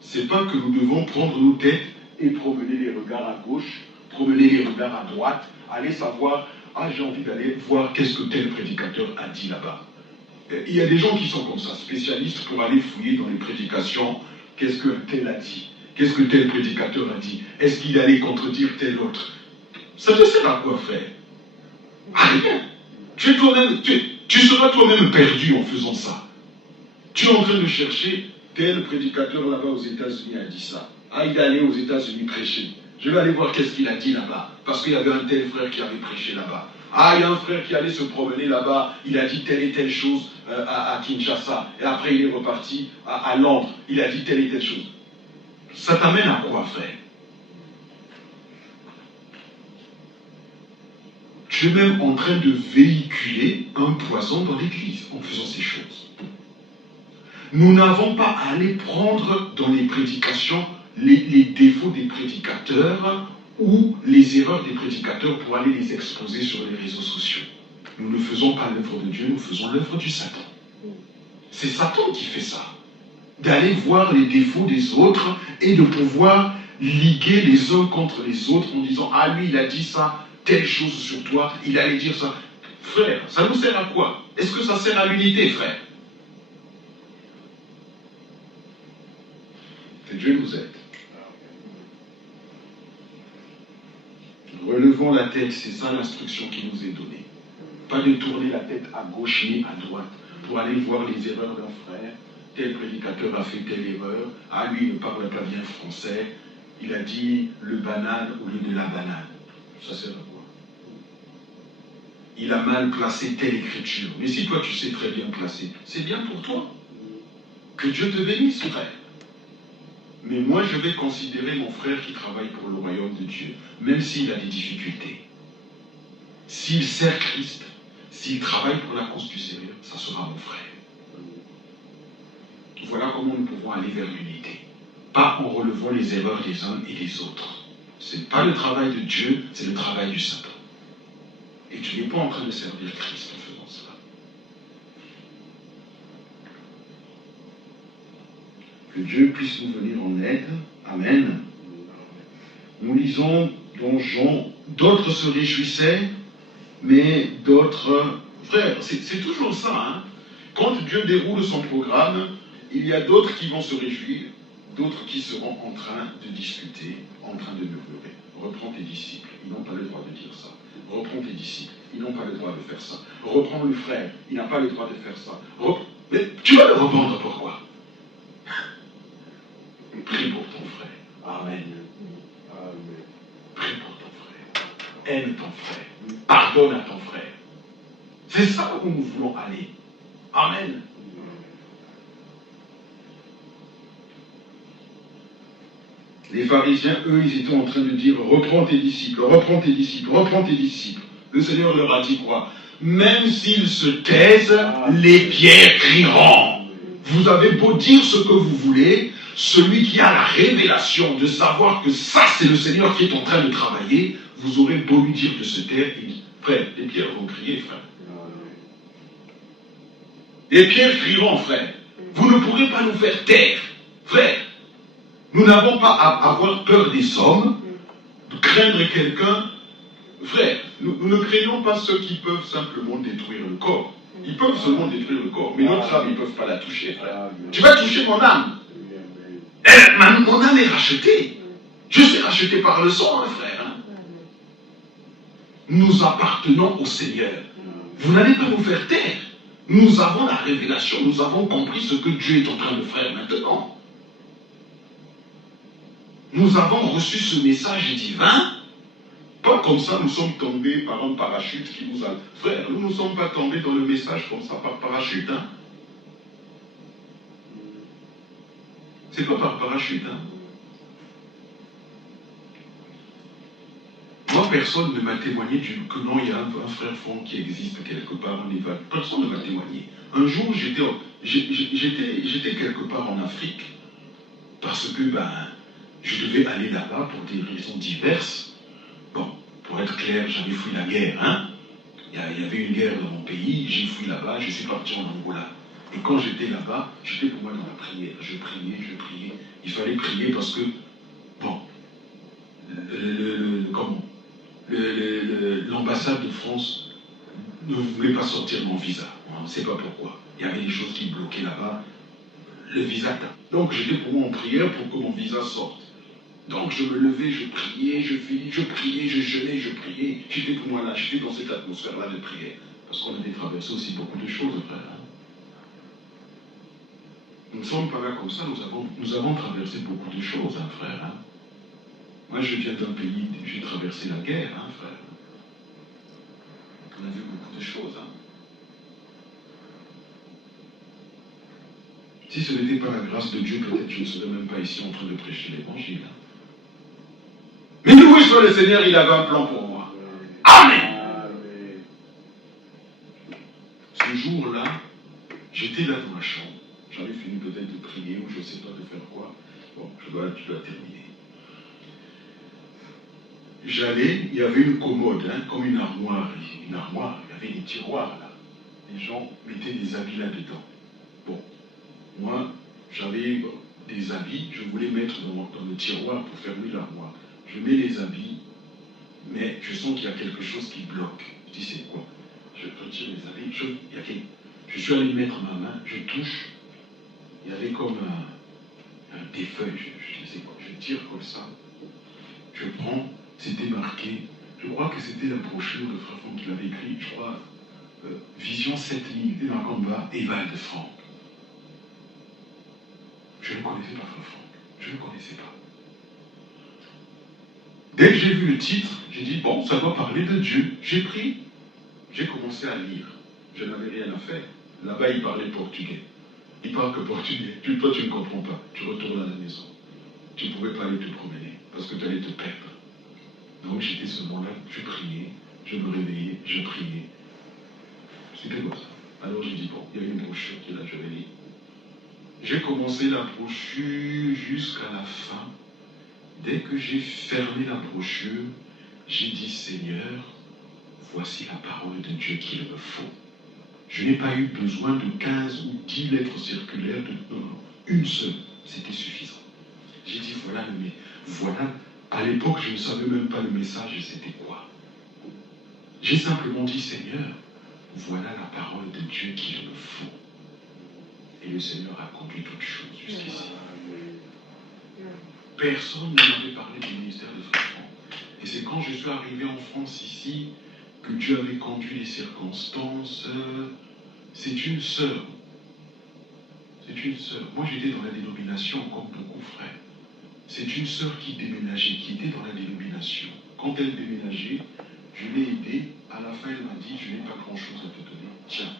C'est pas que nous devons prendre nos têtes et promener les regards à gauche, promener les regards à droite, aller savoir, j'ai envie d'aller voir qu'est-ce que tel prédicateur a dit là-bas. Il y a des gens qui sont comme ça, spécialistes pour aller fouiller dans les prédications, qu'est-ce que tel a dit, qu'est-ce que tel prédicateur a dit, est-ce qu'il allait contredire tel autre. Ça te sert à quoi, frère? À rien. Tu seras toi-même perdu en faisant ça. Tu es en train de chercher tel prédicateur là-bas aux États-Unis a dit ça. Il est allé aux États-Unis prêcher. Je vais aller voir qu'est-ce qu'il a dit là-bas. Parce qu'il y avait un tel frère qui avait prêché là-bas. Ah, il y a un frère qui allait se promener là-bas, il a dit telle et telle chose à Kinshasa. Et après, il est reparti à Londres, il a dit telle et telle chose. Ça t'amène à quoi, frère? Tu es même en train de véhiculer un poison dans l'Église en faisant ces choses. Nous n'avons pas à aller prendre dans les prédications les défauts des prédicateurs ou les erreurs des prédicateurs pour aller les exposer sur les réseaux sociaux. Nous ne faisons pas l'œuvre de Dieu, nous faisons l'œuvre du Satan. C'est Satan qui fait ça. D'aller voir les défauts des autres et de pouvoir liguer les uns contre les autres en disant « Ah, lui, il a dit ça, telle chose sur toi, il allait dire ça. » Frère, ça nous sert à quoi? Est-ce que ça sert à l'unité, frère? Que Dieu nous aide. Relevons la tête, c'est ça l'instruction qui nous est donnée. Pas de tourner la tête à gauche ni à droite pour aller voir les erreurs d'un frère. Tel prédicateur a fait telle erreur. Ah, lui, il ne parle pas bien français. Il a dit le banane au lieu de la banane. Ça sert à quoi? Il a mal placé telle écriture. Mais si toi, tu sais très bien placer, c'est bien pour toi. Que Dieu te bénisse, frère. Mais moi, je vais considérer mon frère qui travaille pour le royaume de Dieu, même s'il a des difficultés. S'il sert Christ, s'il travaille pour la cause du Seigneur, ça sera mon frère. Voilà comment nous pouvons aller vers l'unité. Pas en relevant les erreurs des uns et des autres. Ce n'est pas le travail de Dieu, c'est le travail du Satan. Et tu n'es pas en train de servir Christ en faisant cela. Que Dieu puisse nous venir en aide. Amen. Nous lisons dans Jean, d'autres se réjouissaient, mais d'autres... Frère, c'est toujours ça. Hein? Quand Dieu déroule son programme, il y a d'autres qui vont se réjouir, d'autres qui seront en train de discuter, en train de murmurer. Reprends tes disciples, ils n'ont pas le droit de dire ça. Reprends tes disciples, ils n'ont pas le droit de faire ça. Reprends le frère, il n'a pas le droit de faire ça. Mais tu vas le reprendre pourquoi? Prie pour ton frère. Amen. Prie pour ton frère. Aime ton frère. Pardonne à ton frère. C'est ça où nous voulons aller. Amen. Les pharisiens, eux, ils étaient en train de dire « Reprends tes disciples, reprends tes disciples, reprends tes disciples ». Le Seigneur leur a dit quoi? Même s'ils se taisent, les pierres crieront. Vous avez beau dire ce que vous voulez, celui qui a la révélation de savoir que ça, c'est le Seigneur qui est en train de travailler, vous aurez beau lui dire de se taire, il dit « Frère, les pierres vont crier, frère. » Les pierres crieront, frère. Vous ne pourrez pas nous faire taire, frère. Nous n'avons pas à avoir peur des hommes, de craindre quelqu'un. Frère, nous ne craignons pas ceux qui peuvent simplement détruire le corps. Ils peuvent seulement détruire le corps, mais notre âme, ils ne peuvent pas la toucher, frère. Tu vas toucher mon âme. Mon âme est rachetée. Je suis racheté par le sang, hein, frère. Hein. Nous appartenons au Seigneur. Vous n'allez pas nous faire taire. Nous avons la révélation, nous avons compris ce que Dieu est en train de faire maintenant. Nous avons reçu ce message divin. Pas comme ça, nous sommes tombés par un parachute qui nous a... Frère, nous ne sommes pas tombés dans le message comme ça par parachute. Hein? C'est pas par parachute. Hein? Moi, personne ne m'a témoigné que non, il y a un frère fond qui existe quelque part en Éva. Personne ne m'a témoigné. Un jour, j'étais quelque part en Afrique parce que je devais aller là-bas pour des raisons diverses. Bon, pour être clair, j'avais fui la guerre. Hein? Il y avait une guerre dans mon pays, j'ai fui là-bas, je suis parti en Angola. Et quand j'étais là-bas, j'étais pour moi dans la prière. Je priais. Il fallait prier parce que, bon, l'ambassade de France ne voulait pas sortir mon visa. On ne sait pas pourquoi. Il y avait des choses qui bloquaient là-bas. Le visa. Donc j'étais pour moi en prière pour que mon visa sorte. Donc je me levais, je priais, je priais, je jeûnais, je priais. J'étais pour moi là, j'étais dans cette atmosphère-là de prière. Parce qu'on avait traversé aussi beaucoup de choses, frère. Nous ne sommes pas là comme ça, nous avons traversé beaucoup de choses, hein, frère. Hein. Moi, je viens d'un pays, j'ai traversé la guerre, hein, frère. On a vu beaucoup de choses, hein. Si ce n'était pas la grâce de Dieu, peut-être je ne serais même pas ici en train de prêcher l'évangile. Hein. Mais loué soit le Seigneur, il avait un plan pour moi. Amen. Ce jour-là, j'étais là dans ma chambre. J'avais fini peut-être de prier ou je ne sais pas de faire quoi. Bon, je dois terminer. J'allais, il y avait une commode, hein, comme une armoire. Une armoire, il y avait des tiroirs là. Les gens mettaient des habits là-dedans. Bon, moi, j'avais des habits, je voulais mettre dans le tiroir pour fermer l'armoire. Je mets les habits, mais je sens qu'il y a quelque chose qui bloque. Je dis, c'est quoi? Je retire les habits, je suis allé mettre ma main, je touche, il y avait comme des feuilles, je sais quoi, je tire comme ça, je prends, c'était marqué, je crois que c'était la brochure de Frère Franck qui l'avait écrit, je crois, Vision 7000, et marqué en bas, Evald Franck. Je ne connaissais pas Frère Franck, je ne connaissais pas. Dès que j'ai vu le titre, j'ai dit, bon, ça doit parler de Dieu. J'ai pris, j'ai commencé à lire. Je n'avais rien à faire. Là-bas, il parlait portugais. Il parle que portugais. Toi, tu ne comprends pas. Tu retournes à la maison. Tu ne pouvais pas aller te promener parce que tu allais te perdre. Donc, j'étais seulement là, je priais, je me réveillais, je priais. C'était comme ça. Alors, j'ai dit, bon, il y a une brochure qui est là, je vais lire. J'ai commencé la brochure jusqu'à la fin. Dès que j'ai fermé la brochure, j'ai dit, Seigneur, voici la parole de Dieu qu'il me faut. Je n'ai pas eu besoin de 15 ou 10 lettres circulaires, une seule, c'était suffisant. J'ai dit, voilà, à l'époque, je ne savais même pas le message, c'était quoi. J'ai simplement dit, Seigneur, voilà la parole de Dieu qu'il me faut. Et le Seigneur a conduit toutes choses jusqu'ici. Personne ne m'avait parlé du ministère de Frère Franck. Et c'est quand je suis arrivé en France ici que Dieu avait conduit les circonstances. C'est une sœur. C'est une sœur. Moi, j'étais dans la dénomination comme beaucoup frères. C'est une sœur qui déménageait, qui était dans la dénomination. Quand elle déménageait, je l'ai aidée. À la fin, elle m'a dit, je n'ai pas grand-chose à te donner. Tiens.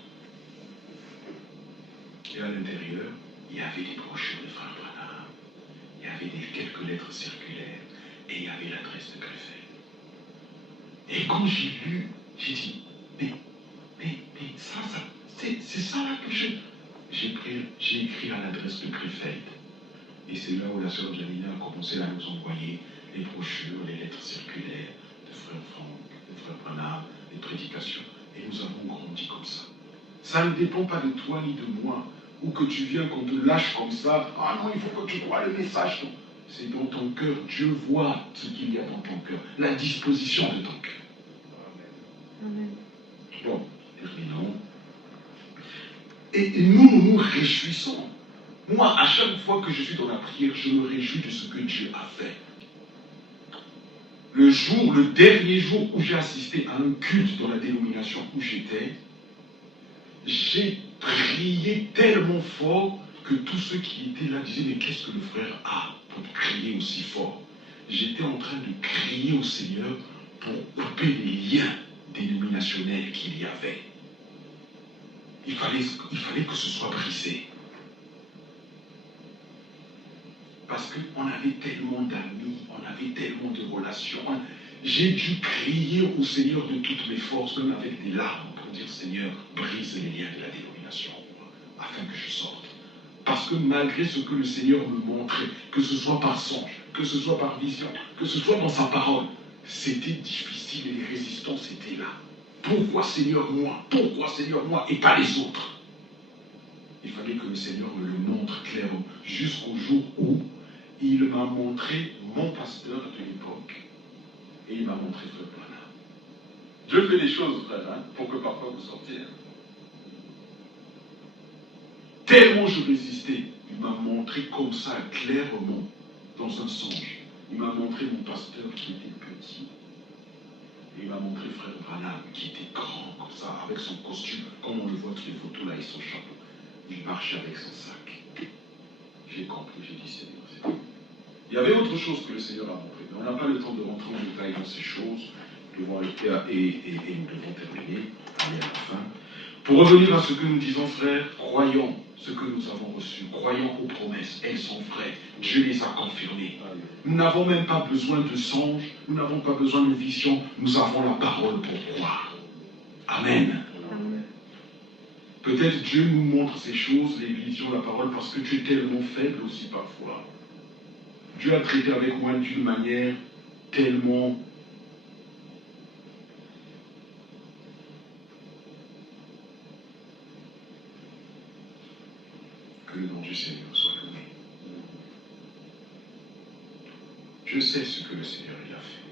Et à l'intérieur, il y avait des brochures de Frère Branham. Il y avait quelques lettres circulaires. Et il y avait l'adresse de Krefeld. Et quand j'ai lu, j'ai dit, mais ça, c'est ça là que j'ai écrit à l'adresse de Krefeld. Et c'est là où la sœur Janina a commencé à nous envoyer les brochures, les lettres circulaires de Frère Franck, de Frère Branham, les prédications. Et nous avons grandi comme ça. Ça ne dépend pas de toi ni de moi, ou que tu viens qu'on te lâche comme ça. Ah non, il faut que tu crois le message. C'est dans ton cœur. Dieu voit ce qu'il y a dans ton cœur, la disposition de ton cœur. Amen. Bon, terminons. Et nous nous réjouissons. Moi, à chaque fois que je suis dans la prière, je me réjouis de ce que Dieu a fait. Le dernier jour où j'ai assisté à un culte dans la dénomination où j'étais, j'ai prié tellement fort que tous ceux qui étaient là disaient, mais qu'est-ce que le frère a pour crier aussi fort? J'étais en train de crier au Seigneur pour couper les liens dénominationnels qu'il y avait. Il fallait que ce soit brisé. Parce qu'on avait tellement d'amis, on avait tellement de relations. J'ai dû crier au Seigneur de toutes mes forces, même avec des larmes, pour dire, Seigneur, brise les liens de la dénomination, afin que je sorte. Parce que malgré ce que le Seigneur me montrait, que ce soit par songe, que ce soit par vision, que ce soit dans sa parole, c'était difficile et les résistances étaient là. Pourquoi Seigneur moi? Pourquoi Seigneur moi et pas les autres? Il fallait que le Seigneur me le montre clairement, jusqu'au jour où il m'a montré mon pasteur de l'époque et il m'a montré Frère Branham. Dieu fait des choses, frère, hein, pour que parfois vous sortiez. Tellement je résistais, il m'a montré comme ça, clairement, dans un songe. Il m'a montré mon pasteur qui était petit. Et il m'a montré Frère Branham qui était grand comme ça, avec son costume, comme on le voit sur les photos là, et son chapeau. Il marchait avec son sac. J'ai compris, j'ai dit Seigneur, c'est tout. Il y avait autre chose que le Seigneur a montré, mais on n'a pas le temps de rentrer en détail dans ces choses. Nous devons arrêter et nous devons terminer, aller à la fin. Pour revenir à ce que nous disons, frères, croyons ce que nous avons reçu, croyons aux promesses, elles sont vraies, Dieu les a confirmées. Nous n'avons même pas besoin de songes, nous n'avons pas besoin de visions, nous avons la parole pour croire. Amen. Peut-être Dieu nous montre ces choses, les visions, la parole, parce que tu es tellement faible aussi parfois. Dieu a traité avec moi d'une manière tellement... Que le nom du Seigneur soit loué. Je sais ce que le Seigneur il a fait.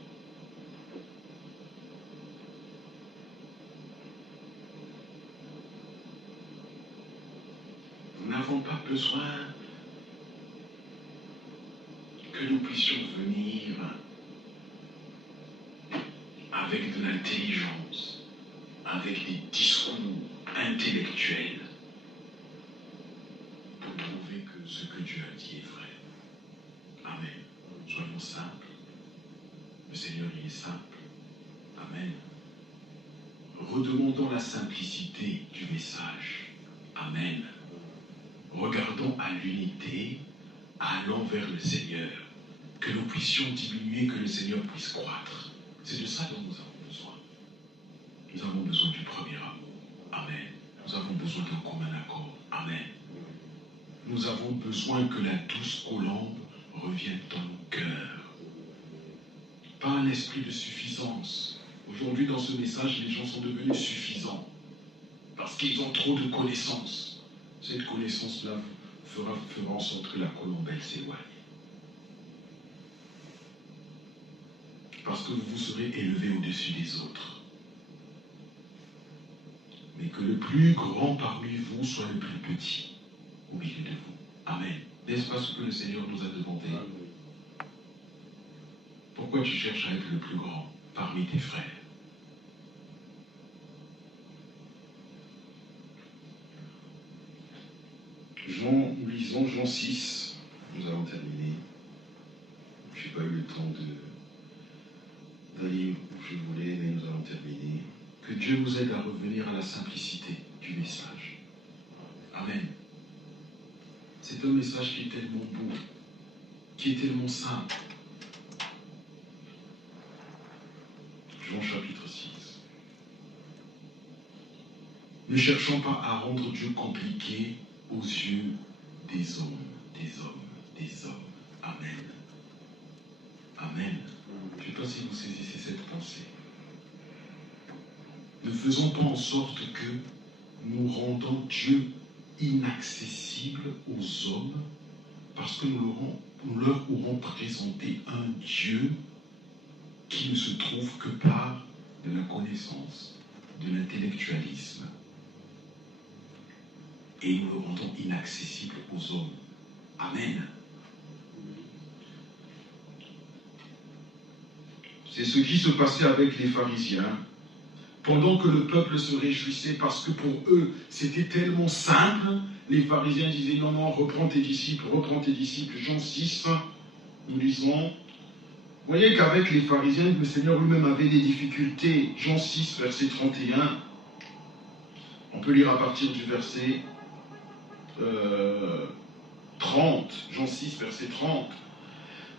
Nous n'avons pas besoin que nous puissions venir avec de l'intelligence, avec des discours intellectuels pour prouver que ce que Dieu a dit est vrai. Amen. Soyons simples. Le Seigneur, il est simple. Amen. Redemandons la simplicité du message. Amen. Regardons à l'unité, allons vers le Seigneur, que nous puissions diminuer, que le Seigneur puisse croître. C'est de ça dont nous avons besoin. Nous avons besoin du premier amour. Amen. Nous avons besoin d'un commun accord. Amen. Nous avons besoin que la douce colombe revienne dans nos cœurs. Pas un esprit de suffisance. Aujourd'hui, dans ce message, les gens sont devenus suffisants parce qu'ils ont trop de connaissances. Cette connaissance-là fera en sorte que la colombe s'éloigne. Parce que vous vous serez élevé au-dessus des autres. Mais que le plus grand parmi vous soit le plus petit au milieu de vous. Amen. N'est-ce pas ce que le Seigneur nous a demandé? Pourquoi tu cherches à être le plus grand parmi tes frères? Nous lisons Jean 6. Nous allons terminer. Je n'ai pas eu le temps d'aller où je voulais, mais nous allons terminer. Que Dieu nous aide à revenir à la simplicité du message. Amen. C'est un message qui est tellement beau, qui est tellement simple. Jean chapitre 6. Ne cherchons pas à rendre Dieu compliqué aux yeux des hommes, des hommes, des hommes. Amen. Amen. Je ne sais pas si vous saisissez cette pensée. Ne faisons pas en sorte que nous rendons Dieu inaccessible aux hommes parce que nous leur aurons présenté un Dieu qui ne se trouve que par de la connaissance, de l'intellectualisme. Et nous le rendons inaccessible aux hommes. Amen. C'est ce qui se passait avec les pharisiens. Pendant que le peuple se réjouissait parce que pour eux, c'était tellement simple, les pharisiens disaient non, non, reprends tes disciples, Jean 6, nous lisons. Vous voyez qu'avec les pharisiens, le Seigneur lui-même avait des difficultés. Jean 6, verset 31. On peut lire à partir du verset 30. Jean 6, verset 30.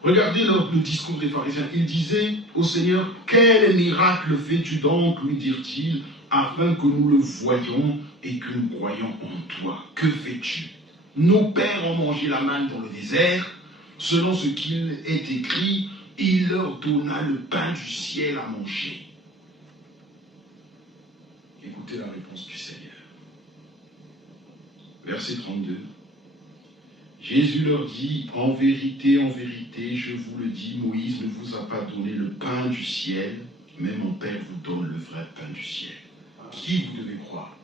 Regardez le discours des pharisiens. Ils disaient au Seigneur, quel miracle fais-tu donc, lui dirent-ils, afin que nous le voyions et que nous croyions en toi. Que fais-tu? Nos pères ont mangé la manne dans le désert, selon ce qu'il est écrit, il leur donna le pain du ciel à manger. Écoutez la réponse du Seigneur. Verset 32. Jésus leur dit, en vérité, je vous le dis, Moïse ne vous a pas donné le pain du ciel, mais mon Père vous donne le vrai pain du ciel. Qui vous devez croire?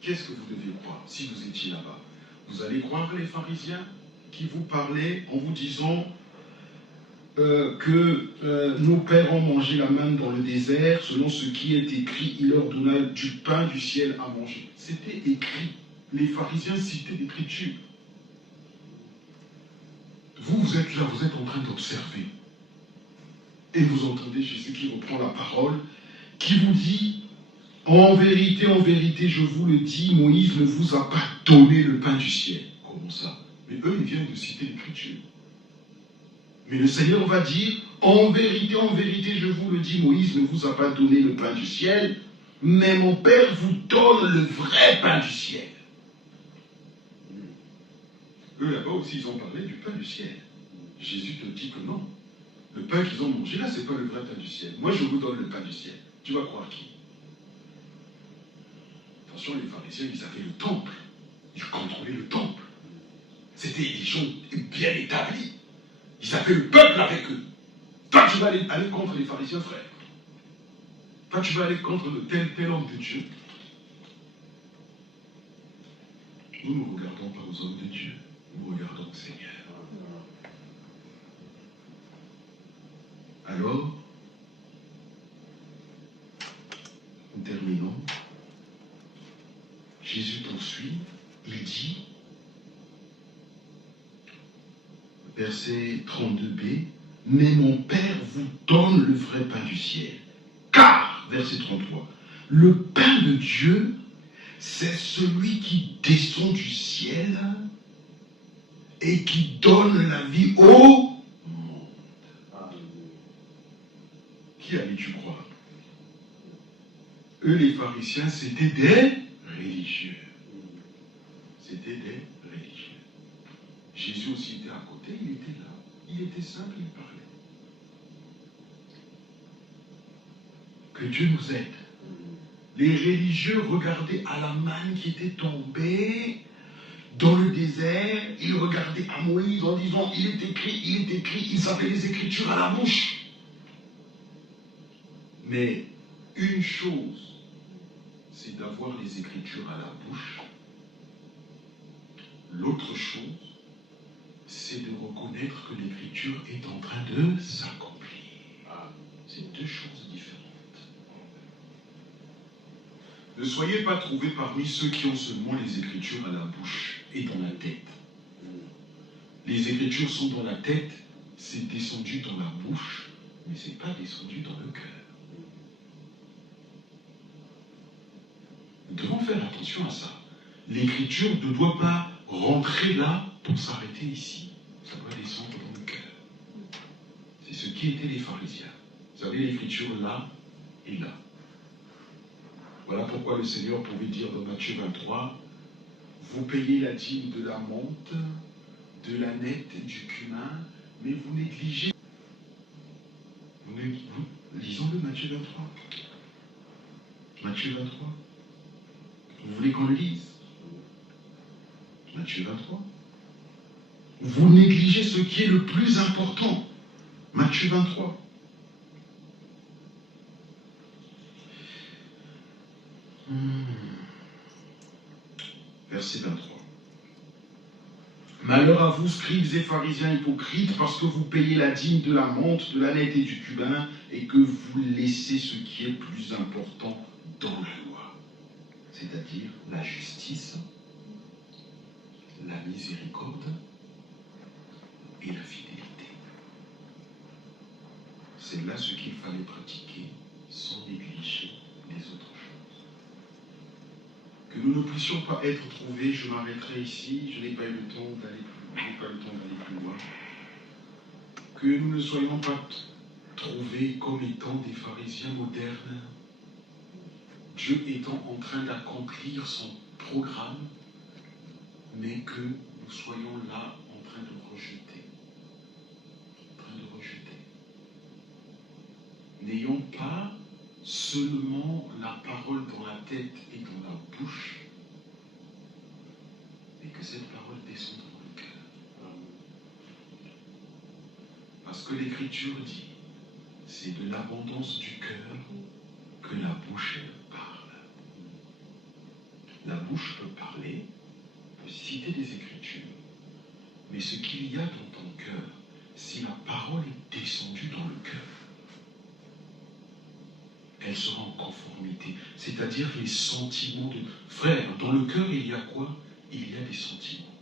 Qu'est-ce que vous devez croire si vous étiez là-bas? Vous allez croire les pharisiens qui vous parlaient en vous disant que nos pères ont mangé la manne dans le désert, selon ce qui est écrit, il leur donna du pain du ciel à manger. C'était écrit. Les pharisiens citaient l'Écriture. vous êtes là, vous êtes en train d'observer. Et vous entendez Jésus qui reprend la parole, qui vous dit, en vérité, je vous le dis, Moïse ne vous a pas donné le pain du ciel. Comment ça? Mais eux, ils viennent de citer l'Écriture. Mais le Seigneur va dire, en vérité, je vous le dis, Moïse ne vous a pas donné le pain du ciel, mais mon Père vous donne le vrai pain du ciel. Eux, là-bas aussi, ils ont parlé du pain du ciel. Jésus te dit que non. Le pain qu'ils ont mangé, là, ce n'est pas le vrai pain du ciel. Moi, je vous donne le pain du ciel. Tu vas croire qui? Attention, les pharisiens, ils avaient le temple. Ils contrôlaient le temple. C'était des gens bien établis. Ils avaient le peuple avec eux. Toi, tu vas aller contre les pharisiens, frère. Toi, tu vas aller contre tel homme de Dieu. Nous ne regardons pas aux hommes de Dieu. Nous regardons au Seigneur. Alors, en terminant, Jésus poursuit, il dit, verset 32b, « Mais mon Père vous donne le vrai pain du ciel. Car, verset 33, le pain de Dieu, c'est celui qui descend du ciel et qui donne la vie au monde. » Qui allais-tu croire? Eux, les pharisiens, c'était des religieux. C'était des religieux. Jésus aussi était à côté, il était là. Il était simple, il parlait. Que Dieu nous aide. Les religieux regardaient à la manne qui était tombée dans le désert. Ils regardaient à Moïse en disant, il est écrit. Ils avaient les Écritures à la bouche. Mais une chose, c'est d'avoir les Écritures à la bouche. L'autre chose, c'est de reconnaître que l'Écriture est en train de s'accomplir. C'est deux choses différentes. Ne soyez pas trouvés parmi ceux qui ont seulement les Écritures à la bouche et dans la tête. Les Écritures sont dans la tête, c'est descendu dans la bouche, mais ce n'est pas descendu dans le cœur. Nous devons faire attention à ça. L'Écriture ne doit pas rentrer là pour s'arrêter ici. Ça doit descendre dans le cœur. C'est ce qui étaient les pharisiens. Vous avez l'Écriture là et là. Voilà pourquoi le Seigneur pouvait dire dans Matthieu 23, vous payez la dîme de la menthe, de la nette et du cumin, mais vous négligez. Lisons-le, Matthieu 23. Matthieu 23. Vous voulez qu'on le lise? Matthieu 23. Vous négligez ce qui est le plus important. Matthieu 23. Verset 23. Malheur à vous, scribes et pharisiens hypocrites, parce que vous payez la dîme de la menthe, de la nette et du cumin, et que vous laissez ce qui est plus important dans la loi, c'est-à-dire la justice, la miséricorde et la fidélité. C'est là ce qu'il fallait pratiquer sans négliger les autres choses. Que nous ne puissions pas être trouvés, je m'arrêterai ici, je n'ai pas eu le temps d'aller plus loin. Que nous ne soyons pas trouvés comme étant des pharisiens modernes, Dieu étant en train d'accomplir son programme, mais que nous soyons là en train de rejeter. N'ayons pas seulement la parole dans la tête et dans la bouche, mais que cette parole descende dans le cœur. Parce que l'Écriture dit, c'est de l'abondance du cœur que la bouche parle. La bouche peut parler, peut citer des Écritures, mais ce qu'il y a dans ton cœur, si la parole est descendue dans le cœur, elle sera en conformité. C'est-à-dire les sentiments de... Frère, dans le cœur, il y a quoi? Il y a des sentiments.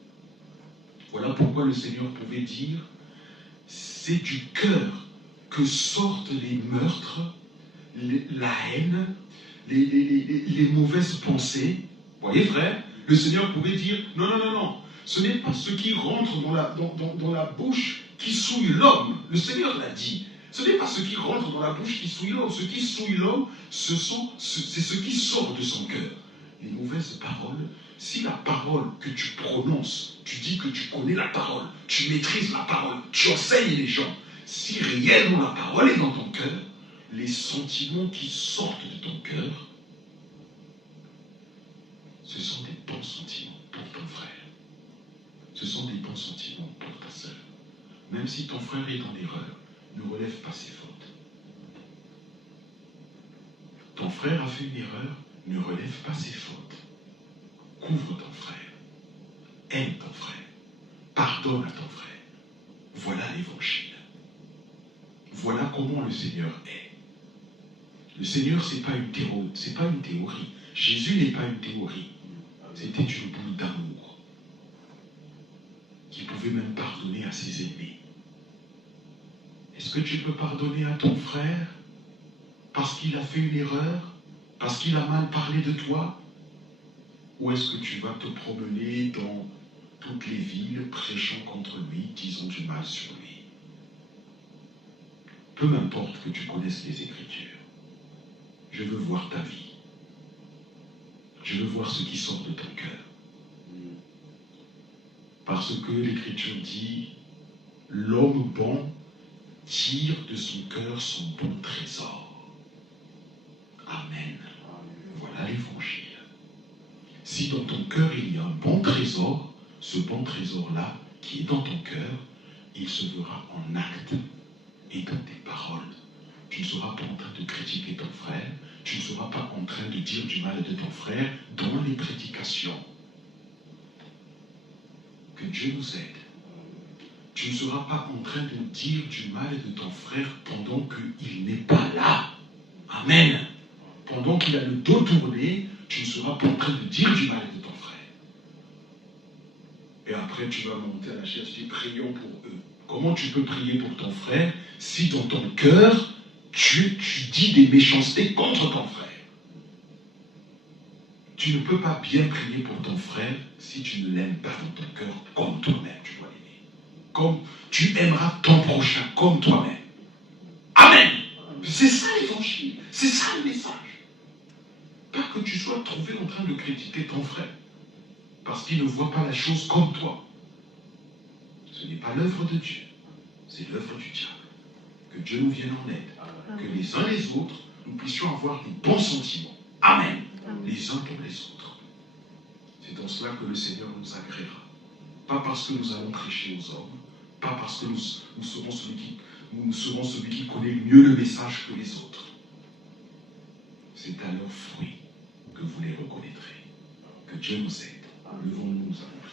Voilà pourquoi le Seigneur pouvait dire, c'est du cœur que sortent les meurtres, la haine, les mauvaises pensées. Vous voyez, frère, le Seigneur pouvait dire, non, non, non, non, ce n'est pas ce qui rentre dans la bouche qui souille l'homme. Le Seigneur l'a dit. Ce n'est pas ce qui rentre dans la bouche qui souille l'homme. Ce qui souille l'homme, c'est ce qui sort de son cœur. Les mauvaises paroles, si la parole que tu prononces, tu dis que tu connais la parole, tu maîtrises la parole, tu enseignes les gens, si réellement la parole est dans ton cœur, les sentiments qui sortent de ton cœur, ce sont des bons sentiments pour ton frère. Ce sont des bons sentiments pour ta sœur. Même si ton frère est dans l'erreur, ne relève pas ses fautes. Ton frère a fait une erreur, ne relève pas ses fautes. Couvre ton frère. Aime ton frère. Pardonne à ton frère. Voilà l'évangile. Voilà comment le Seigneur est. Le Seigneur, ce n'est pas une théorie. Jésus n'est pas une théorie. C'était une boule d'amour qui pouvait même pardonner à ses ennemis. Est-ce que tu peux pardonner à ton frère parce qu'il a fait une erreur, parce qu'il a mal parlé de toi? Ou est-ce que tu vas te promener dans toutes les villes prêchant contre lui, disant du mal sur lui? Peu m'importe que tu connaisses les Écritures. Je veux voir ta vie. Je veux voir ce qui sort de ton cœur. Parce que l'Écriture dit, l'homme bon tire de son cœur son bon trésor. Amen. Voilà l'évangile. Si dans ton cœur il y a un bon trésor, ce bon trésor-là, qui est dans ton cœur, il se verra en actes et dans tes paroles. Tu ne seras pas en train de critiquer ton frère, tu ne seras pas en train de dire du mal de ton frère dans les prédications. Que Dieu nous aide. Tu ne seras pas en train de dire du mal de ton frère pendant qu'il n'est pas là. Amen. Pendant qu'il a le dos tourné, tu ne seras pas en train de dire du mal de ton frère. Et après, tu vas monter à la chaise et dire, prions pour eux. Comment tu peux prier pour ton frère si dans ton cœur, tu dis des méchancetés contre ton frère? Tu ne peux pas bien prier pour ton frère si tu ne l'aimes pas dans ton cœur comme toi-même, tu dois l'aimer. Comme tu aimeras ton prochain comme toi-même. Amen. C'est ça l'évangile. C'est ça le message. Pas que tu sois trouvé en train de critiquer ton frère parce qu'il ne voit pas la chose comme toi. Ce n'est pas l'œuvre de Dieu, c'est l'œuvre du diable. Que Dieu nous vienne en aide. Que les uns les autres, nous puissions avoir des bons sentiments. Amen. Les uns pour les autres. C'est dans cela que le Seigneur nous agréera. Pas parce que nous allons prêcher aux hommes, pas parce que nous serons celui qui connaît mieux le message que les autres. C'est à leurs fruits que vous les reconnaîtrez. Que Dieu nous aide. Levons-nous, nous allons.